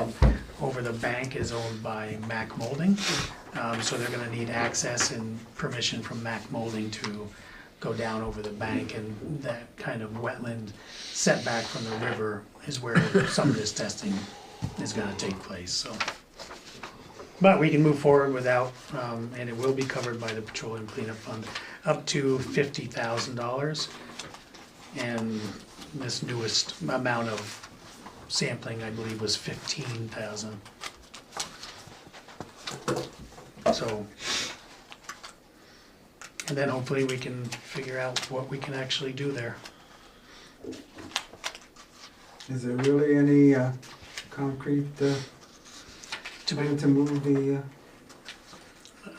over the bank is owned by Mac Molding. So they're gonna need access and permission from Mac Molding to go down over the bank, and that kind of wetland setback from the river is where some of this testing is gonna take place, so. But we can move forward without, and it will be covered by the Petroleum Cleanup Fund, up to $50,000. And this newest amount of sampling, I believe, was 15,000. So, and then hopefully we can figure out what we can actually do there. Is there really any concrete plan to move the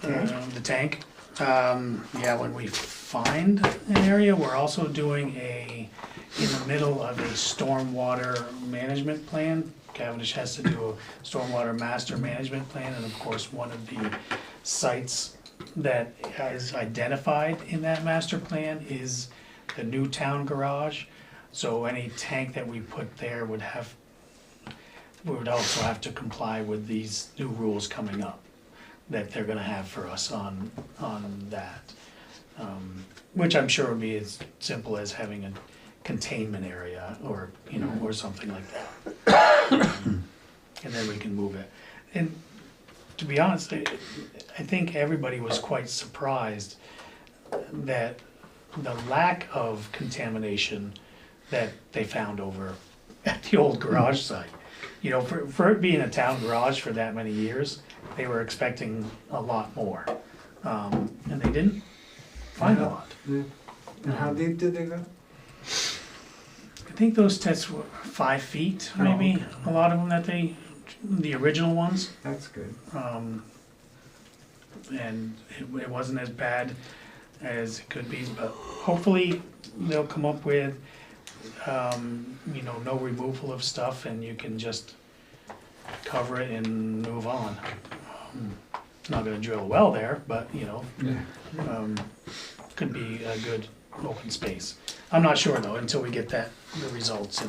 tank? The tank, yeah, when we find an area, we're also doing in the middle of a stormwater management plan. Cavendish has to do a stormwater master management plan, and of course, one of the sites that is identified in that master plan is the new town garage. So any tank that we put there would also have to comply with these new rules coming up that they're gonna have for us on that. Which I'm sure would be as simple as having a containment area or, you know, or something like that. And then we can move it. And to be honest, I think everybody was quite surprised that the lack of contamination that they found over at the old garage site. You know, for it being a town garage for that many years, they were expecting a lot more. And they didn't find a lot. Yeah. And how deep did they go? I think those tests were 5 feet, maybe, a lot of them the original ones. That's good. And it wasn't as bad as it could be, but hopefully they'll come up with, you know, no removal of stuff and you can just cover it and move on. Not gonna drill a well there, but, you know, could be a good open space. I'm not sure though, until we get the results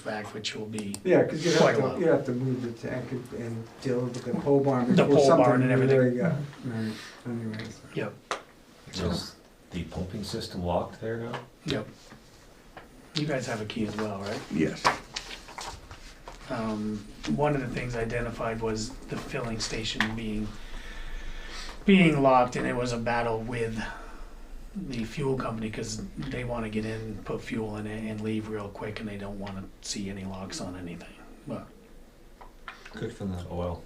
back, which will be Yeah, because quite a lot. you have to move the tank and deal with the pole barn. The before pole barn something and everything. really got- Right, anyways. Yep, Is the pumping system locked there now? yep. You guys have a key as well, right? Yes. One of the things identified was the filling station being locked, and it was a battle with the fuel company because they want to get in, put fuel in it, and leave real quick, and they don't want to see any locks on anything. But Good for them. Oh, well.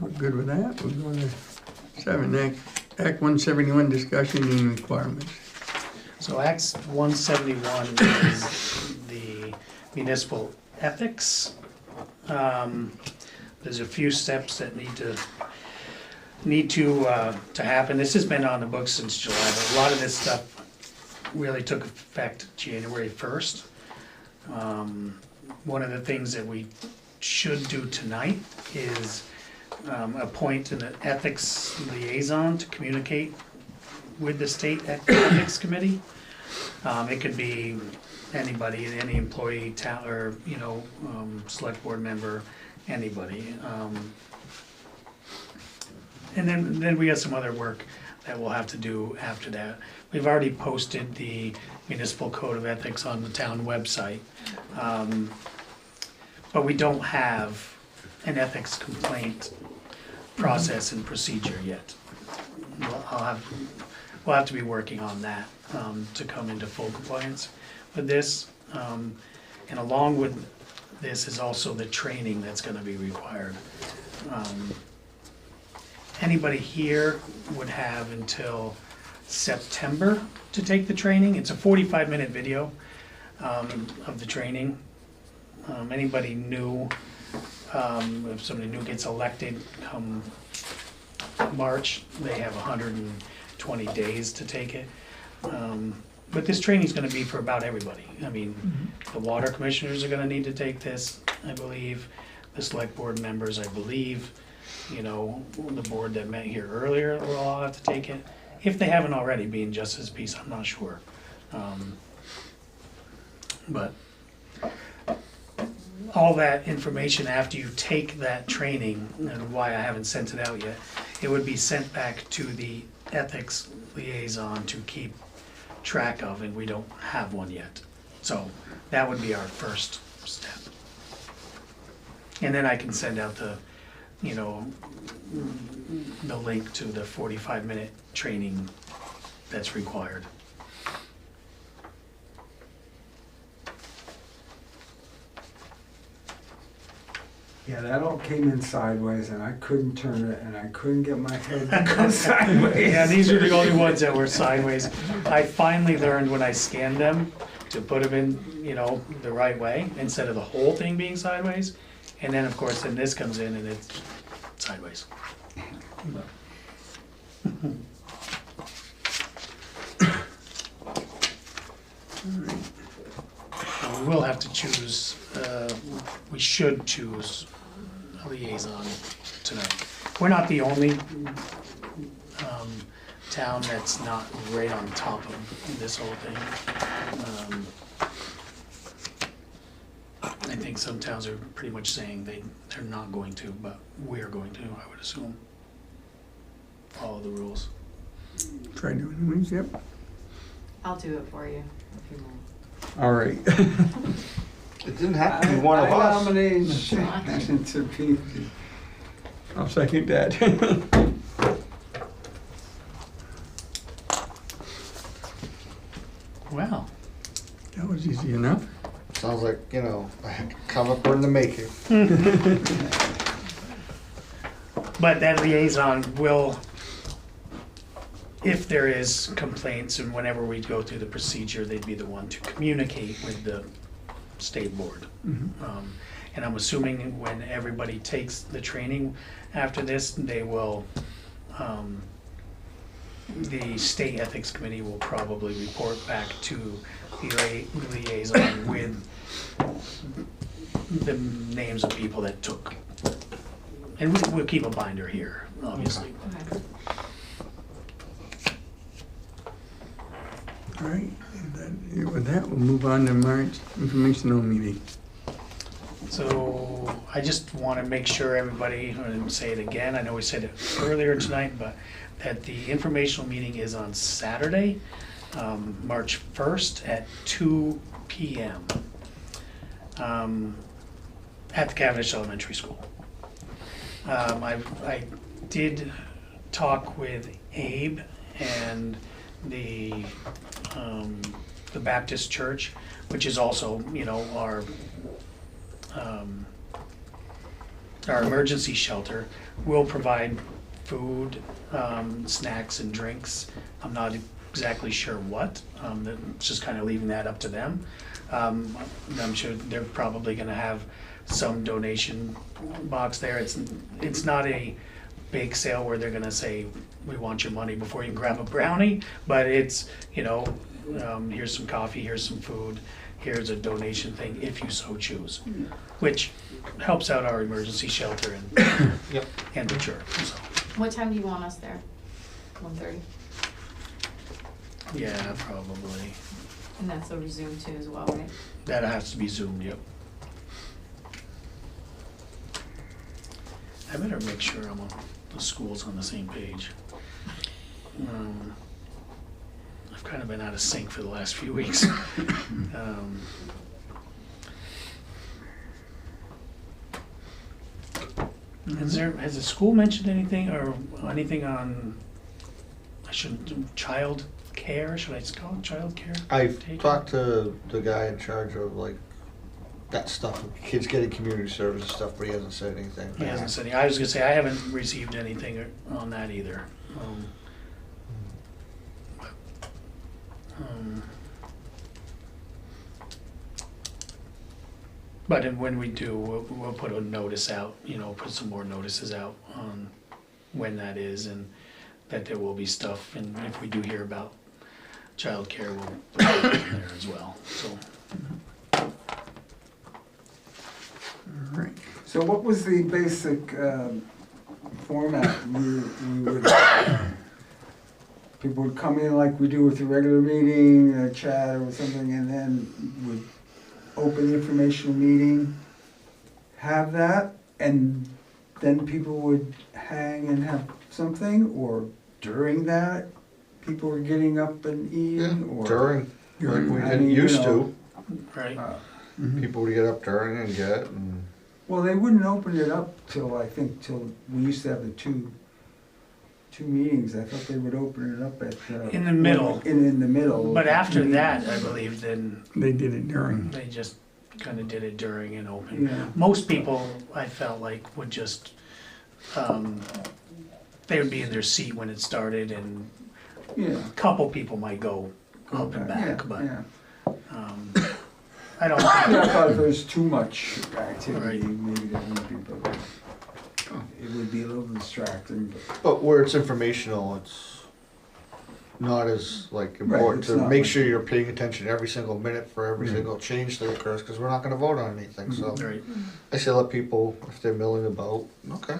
We're good with that. We're going to 7, Act 171, discussion and requirements. so Act 171 is the municipal ethics. There's a few steps that need to happen. This has been on the books since July, but a lot of this stuff really took effect January 1st. One of the things that we should do tonight is appoint an ethics liaison to communicate with the state ethics committee. It could be anybody, any employee, town, or, you know, select board member, anybody. And then we got some other work that we'll have to do after that. We've already posted the municipal code of ethics on the town website. But we don't have an ethics complaint process and procedure yet. We'll have to be working on that to come into full compliance with this. And along with this is also the training that's gonna be required. Anybody here would have until September to take the training. It's a 45-minute video of the training. Anybody new, if somebody new gets elected come March, they have 120 days to take it. But this training's gonna be for about everybody. I mean, the water commissioners are gonna need to take this, I believe. The select board members, I believe. you know, the board that met here earlier will all have to take it. If they haven't already, being Justice's piece, I'm not sure. But all that information after you take that training, and why I haven't sent it out yet, it would be sent back to the ethics liaison to keep track of, and we don't have one yet. So that would be our first step. And then I can send out the, you know, the link to the 45-minute training that's required. Yeah, that all came in sideways and I couldn't turn it and I couldn't get my head to go sideways. Yeah, these are the only ones that were sideways. I finally learned when I scanned them to put them in, you know, the right way instead of the whole thing being sideways. And then, of course, then this comes in and it's sideways. We will have to choose, we should choose a liaison tonight. We're not the only town that's not right on top of this whole thing. I think some towns are pretty much saying they're not going to, but we're going to, I would assume. Follow the rules. Try doing anyways, yep. I'll do it for you if you want. All right. It didn't have to be one of I us. nominate Shannon to be the I'll second that. Wow. That was easy enough. Sounds like, you know, a comic book in the making. But that liaison will, if there is complaints and whenever we go through the procedure, they'd be the one to communicate with the state board. And I'm assuming when everybody takes the training after this, they will, the state ethics committee will probably report back to the liaison with the names of people that took. And we'll keep a binder here, obviously. Okay. All right. With that, we'll move on to March informational meeting. So I just want to make sure everybody, and say it again, I know we said it earlier tonight, but that the informational meeting is on Saturday, March 1st at 2 p.m. At the Cavendish Elementary School. I did talk with Abe and the Baptist Church, which is also, you know, our emergency shelter. Will provide food, snacks and drinks. I'm not exactly sure what, it's just kind of leaving that up to them. I'm sure they're probably gonna have some donation box there. It's not a bake sale where they're gonna say, we want your money before you can grab a brownie, but it's, you know, here's some coffee, here's some food, here's a donation thing if you so choose, which helps out our emergency shelter and, Yep. and the church, so. What time do you want us there? 1:30? Yeah, probably. And that's over Zoom too as well, right? That has to be Zoomed, yep. I better make sure the school's on the same page. I've kind of been out of sync for the last few weeks. Has the school mentioned anything or anything on, child care, should I call it child care? I've Taken? talked to the guy in charge of like that stuff, kids getting community service and stuff, but he hasn't said anything. He hasn't said, I was gonna say, I haven't received anything on that either. But when we do, we'll put a notice out, you know, put some more notices out on when that is and that there will be stuff. And if we do hear about childcare, we'll put it in there as well, so. All right. So what was the basic format. We would, people would come in like we do with the regular meeting, a chat or something, and then would open the informational meeting, have that, and then people would hang and have something, or during that, people were getting up and Yeah, eating, or. during, like we I didn't mean, you used know, to. Right. People would get up during and get, and Well, they wouldn't open it up till, I think, till, we used to have the two meetings. I thought they would open it up at. In the middle. In the middle. But after that, I believe, then They did it during. they just kind of did it during and open. Yeah. Most people, I felt like, would just, they would be in their seat when it started, and Yeah. a couple people might go up and Yeah, back, but yeah. I don't Yeah, I think, thought if there was too much activity, Right. maybe that wouldn't be, but it would be a little distracting, but. but where it's informational, it's not as like important it's to not make like- sure you're paying attention every single minute for every Right. single change that occurs, because we're not gonna vote on anything, so. right, I say let people, if they're milling about, okay.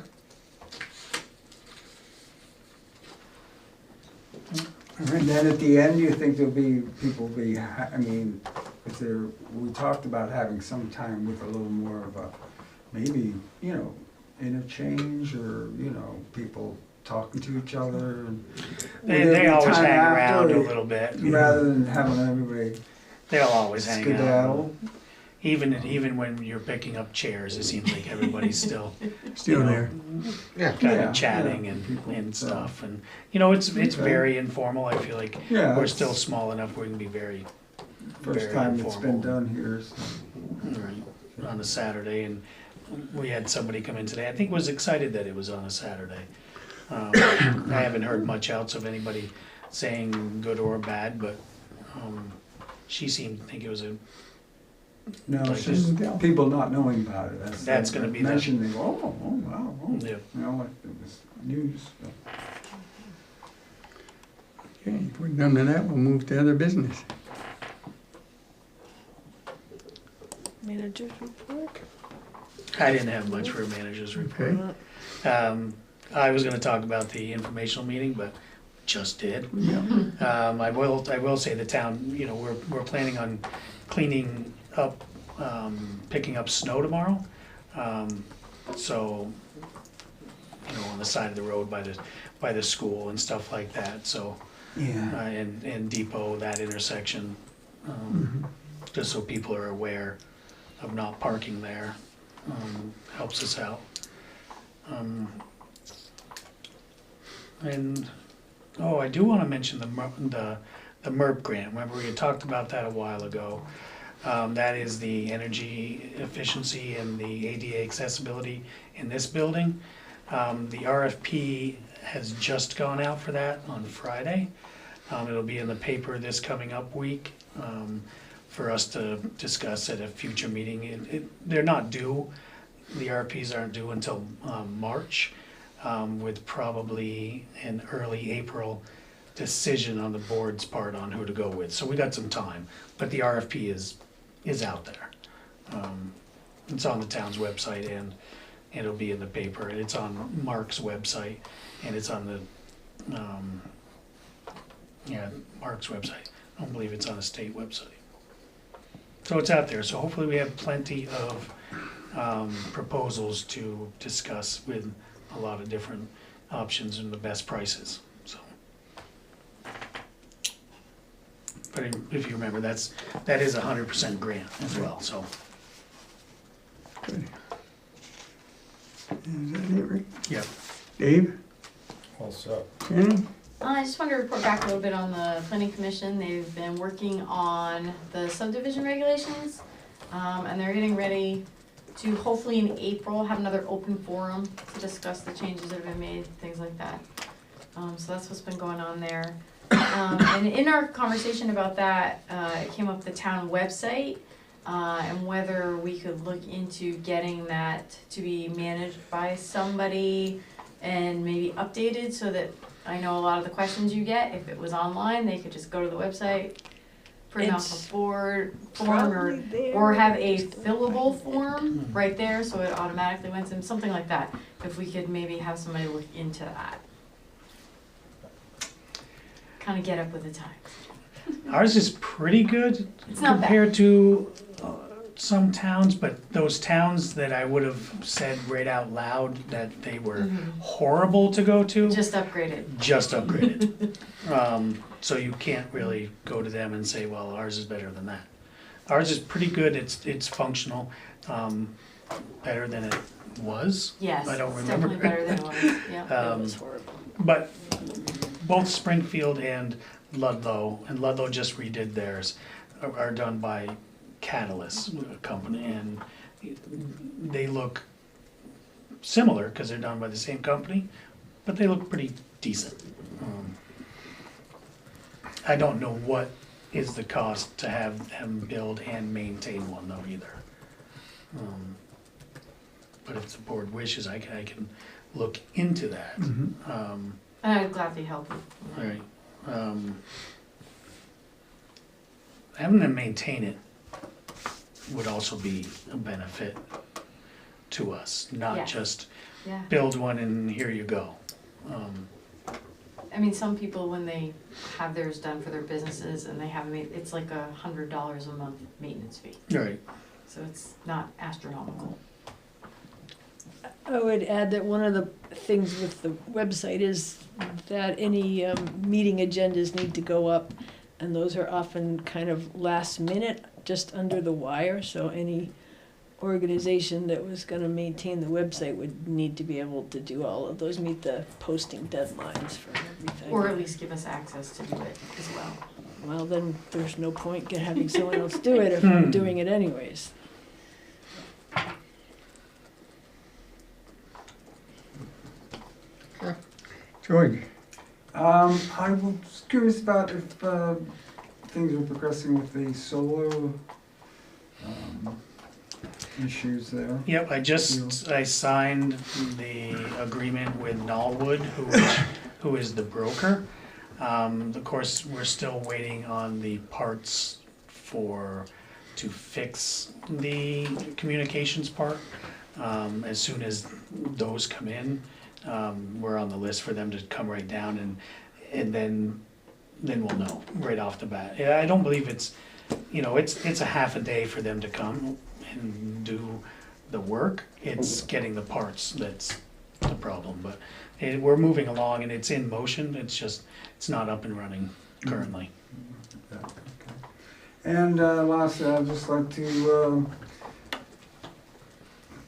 And then at the end, you think there'll be, people be, I mean, if there, we talked about having some time with a little more of a, maybe, you know, interchange, or, you know, people talking to each other, and. they always Time hang around after, a little bit, Rather than having everybody they'll always hang out. skedaddle. Even when you're picking up chairs, it seems like everybody's still, Still you know, there. Yeah, kind Yeah, of chatting yeah, people, and so. stuff, and, you know, it's Okay. very informal, I feel like Yeah. we're it's still small enough, we can be very, First very time it's been informal. done here, so. Right, on a Saturday, and we had somebody come in today, I think was excited that it was on a Saturday. I haven't heard much else of anybody saying good or bad, but, she seemed to think it was a, No, Like it's just this. people not knowing about it. That's gonna be the- mentioned. They go, oh, wow, oh. yeah. You know, like it was news. So. Okay, if we're done with that, we'll move to other business. Manager's report. I didn't have much for a manager's report. Okay. I was gonna talk about the informational meeting, but just did. Yeah. I will say the town, you know, we're planning on cleaning up, picking up snow tomorrow. So, you know, on the side of the road by the school and stuff like that, so, Yeah. and Depot, that intersection, just so people are aware of not parking there, helps us out. And, oh, I do wanna mention the MERP grant, remember we had talked about that a while ago. That is the energy efficiency and the ADA accessibility in this building. The RFP has just gone out for that on Friday. It'll be in the paper this coming up week, for us to discuss at a future meeting. They're not due, the RFPs aren't due until, March, with probably an early April decision on the board's part on who to go with. So we got some time, but the RFP is out there. It's on the town's website, and it'll be in the paper, and it's on Mark's website, and it's on the, Mark's website. I don't believe it's on the state website. So it's out there, so hopefully we have plenty of proposals to discuss with a lot of different options and the best prices, so. But if you remember, that is 100% grant as well, so. Good. Is that it, Rick? Yep. Dave? All set. Shannon? I just wanted to report back a little bit on the planning commission. They've been working on the subdivision regulations, and they're getting ready to hopefully in April have another open forum to discuss the changes that have been made, things like that. So that's what's been going on there. And in our conversation about that, it came up the town website, and whether we could look into getting that to be managed by somebody and maybe updated so that I know a lot of the questions you get, if it was online, they could just go to the website, print off It's a board form probably there. or have a fillable form right there, so it automatically went in, something like that. If we could maybe have somebody look into that. Kind of get up with the times. Ours is pretty good It's not bad. compared to some towns, but those towns that I would have said right out loud that they were horrible to go to, Just upgraded. just upgraded. So you can't really go to them and say, well, ours is better than that. Ours is pretty good, it's functional, better than it was. Yes, I don't it's remember. definitely better than it was, yeah. It was horrible. But both Springfield and Ludlow, and Ludlow just redid theirs, are done by Catalyst company, and they look similar because they're done by the same company, but they look pretty decent. I don't know what is the cost to have them build and maintain one though either. But if the board wishes, I can look into that. Mhm. And I'd gladly help you. All right. Having them maintain it would also be a benefit to us, not Yes. just Yeah. build one and here you go. I mean, some people, when they have theirs done for their businesses and they have, it's like $100 a month maintenance fee. All right. So it's not astronomical. I would add that one of the things with the website is that any meeting agendas need to go up, and those are often kind of last minute, just under the wire, so any organization that was gonna maintain the website would need to be able to do all of those, meet the posting deadlines for everything. Or at least give us access to do it as well. Well, then there's no point in having someone else do it if we're doing it anyways. George, I was curious about if things are progressing with the solar issues there. Yep, I signed the agreement with Knollwood, who is the broker. Of course, we're still waiting on the parts to fix the communications part. As soon as those come in, we're on the list for them to come right down and then we'll know right off the bat. Yeah, I don't believe it's a half a day for them to come and do the work. It's getting the parts that's the problem, but we're moving along and it's in motion. It's not up and running currently. Yeah, okay. And lastly, I'd just like to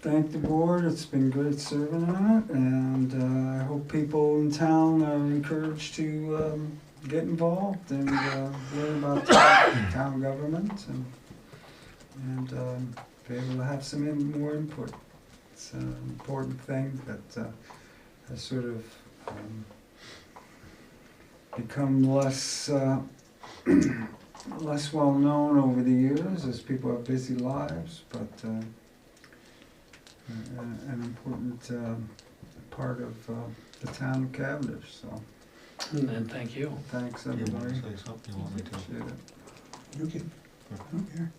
thank the board. It's been great serving on it, and I hope people in town are encouraged to get involved and learn about town government and be able to have some more input. It's an important thing that has sort of become less less well known over the years as people have busy lives, but an important part of the town of Cavendish. So And thank you. thanks You want everybody. to say something? You want me to? Appreciate it. you can, I don't care.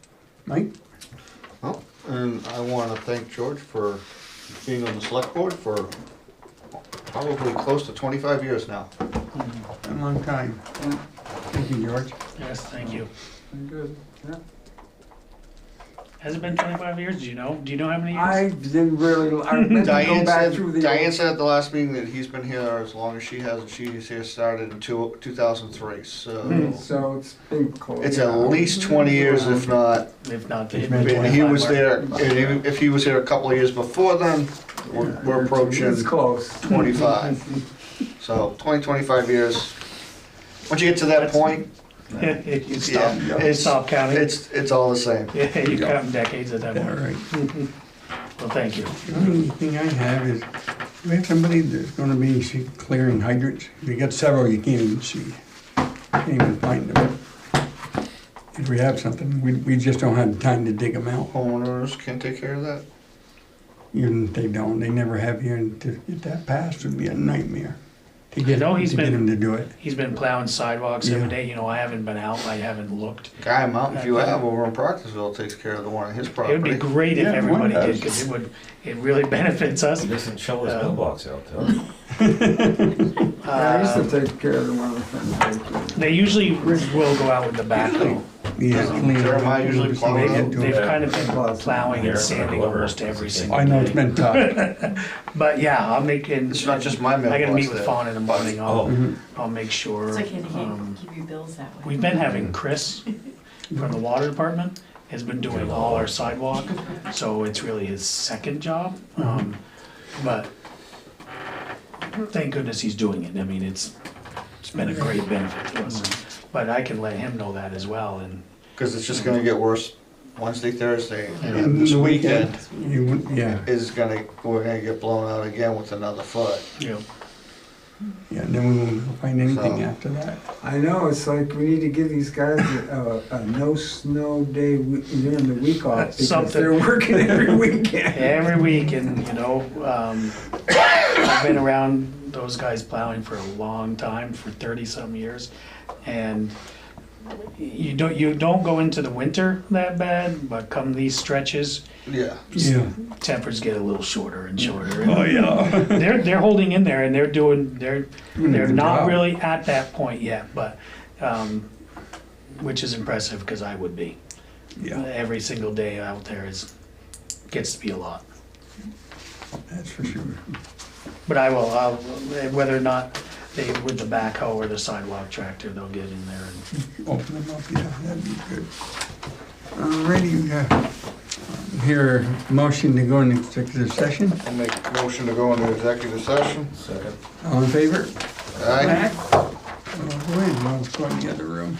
Mike? Oh, and I want to thank George for being on the select board for probably close to 25 years now. A long time. Thank you, George. Yes, thank you. Been good. Yeah. Has it been 25 years? Do you know how many years? I didn't really. I meant to go Diane back through the. Diane said at the last meeting that he's been here as long as she has, and she's here started in 2003, so So it's been close. it's at least 20 years, if not. If not, It's the been 25 And he was mark. there, and if he was here a couple of years before then, we're approaching It's close. 25. So 25 years. Once you get to that point, You stop, yeah, stop counting. it's all the same. Yeah, you count decades at that All point. right. Well, thank you. The only thing I have is, we have somebody that's gonna be clearing hydrants. We got several you can't even see. Can't even find them. If we have something, we just don't have the time to dig them out. Homeowners can take care of that. Even if they don't, they never have here, and to get that passed would be a nightmare. to get, know he's to get been- him to do it. He's been plowing sidewalks every Yeah. day, you know, I haven't been out, I haven't looked. Guy Mountain View Ave over in Proctorsville takes care of the one on his It would be property. great if Yeah, everybody one did, does. cause it really benefits us. He doesn't shovel his mailbox out, huh? I used Uh, to take care of the one from They usually will go out with the backhoe. Yeah, clean it up. Jeremiah usually before plows they it. get to They've it. kind of been plowing and sanding almost every single I know it's day. been tough. But yeah, I'll make, and It's not just my I gotta mailbox meet with that- Fawn in the morning, Oh. I'll make sure. It's okay to um, keep your bills that way. We've been having Chris from the water department has been doing all our sidewalk, so it's really his second job. But thank goodness he's doing it. I mean, it's been a great benefit to us. But I can let him know that as well, and Cause it's just gonna get worse Wednesday, Thursday, and then And this the weekend weekend, you, wouldn't- yeah, we're gonna get blown out again with another foot. you know, yeah, then we won't find anything So- after that. I know, it's like we need to give these guys a no snow day during the week off because Something. they're working every weekend. every week, and you know, I've been around those guys plowing for a long time, for 30-some years, and you don't go into the winter that bad, but come these stretches, Yeah. Yeah. temperatures get a little shorter and shorter. Oh, yeah. They're holding in there, and they're Good not job. really at that point yet, but which is impressive because I would be. Yeah, Every single day out there gets to be a lot. that's for sure. But I'll whether or not they with the backhoe or the sidewalk tractor, they'll get in there and Open them up, yeah, that'd be good. Alrighty, here, motion to go into executive session, I'll make a motion to go into executive session. Second. all in favor? Aye. Oh, wait, let's go in the other room.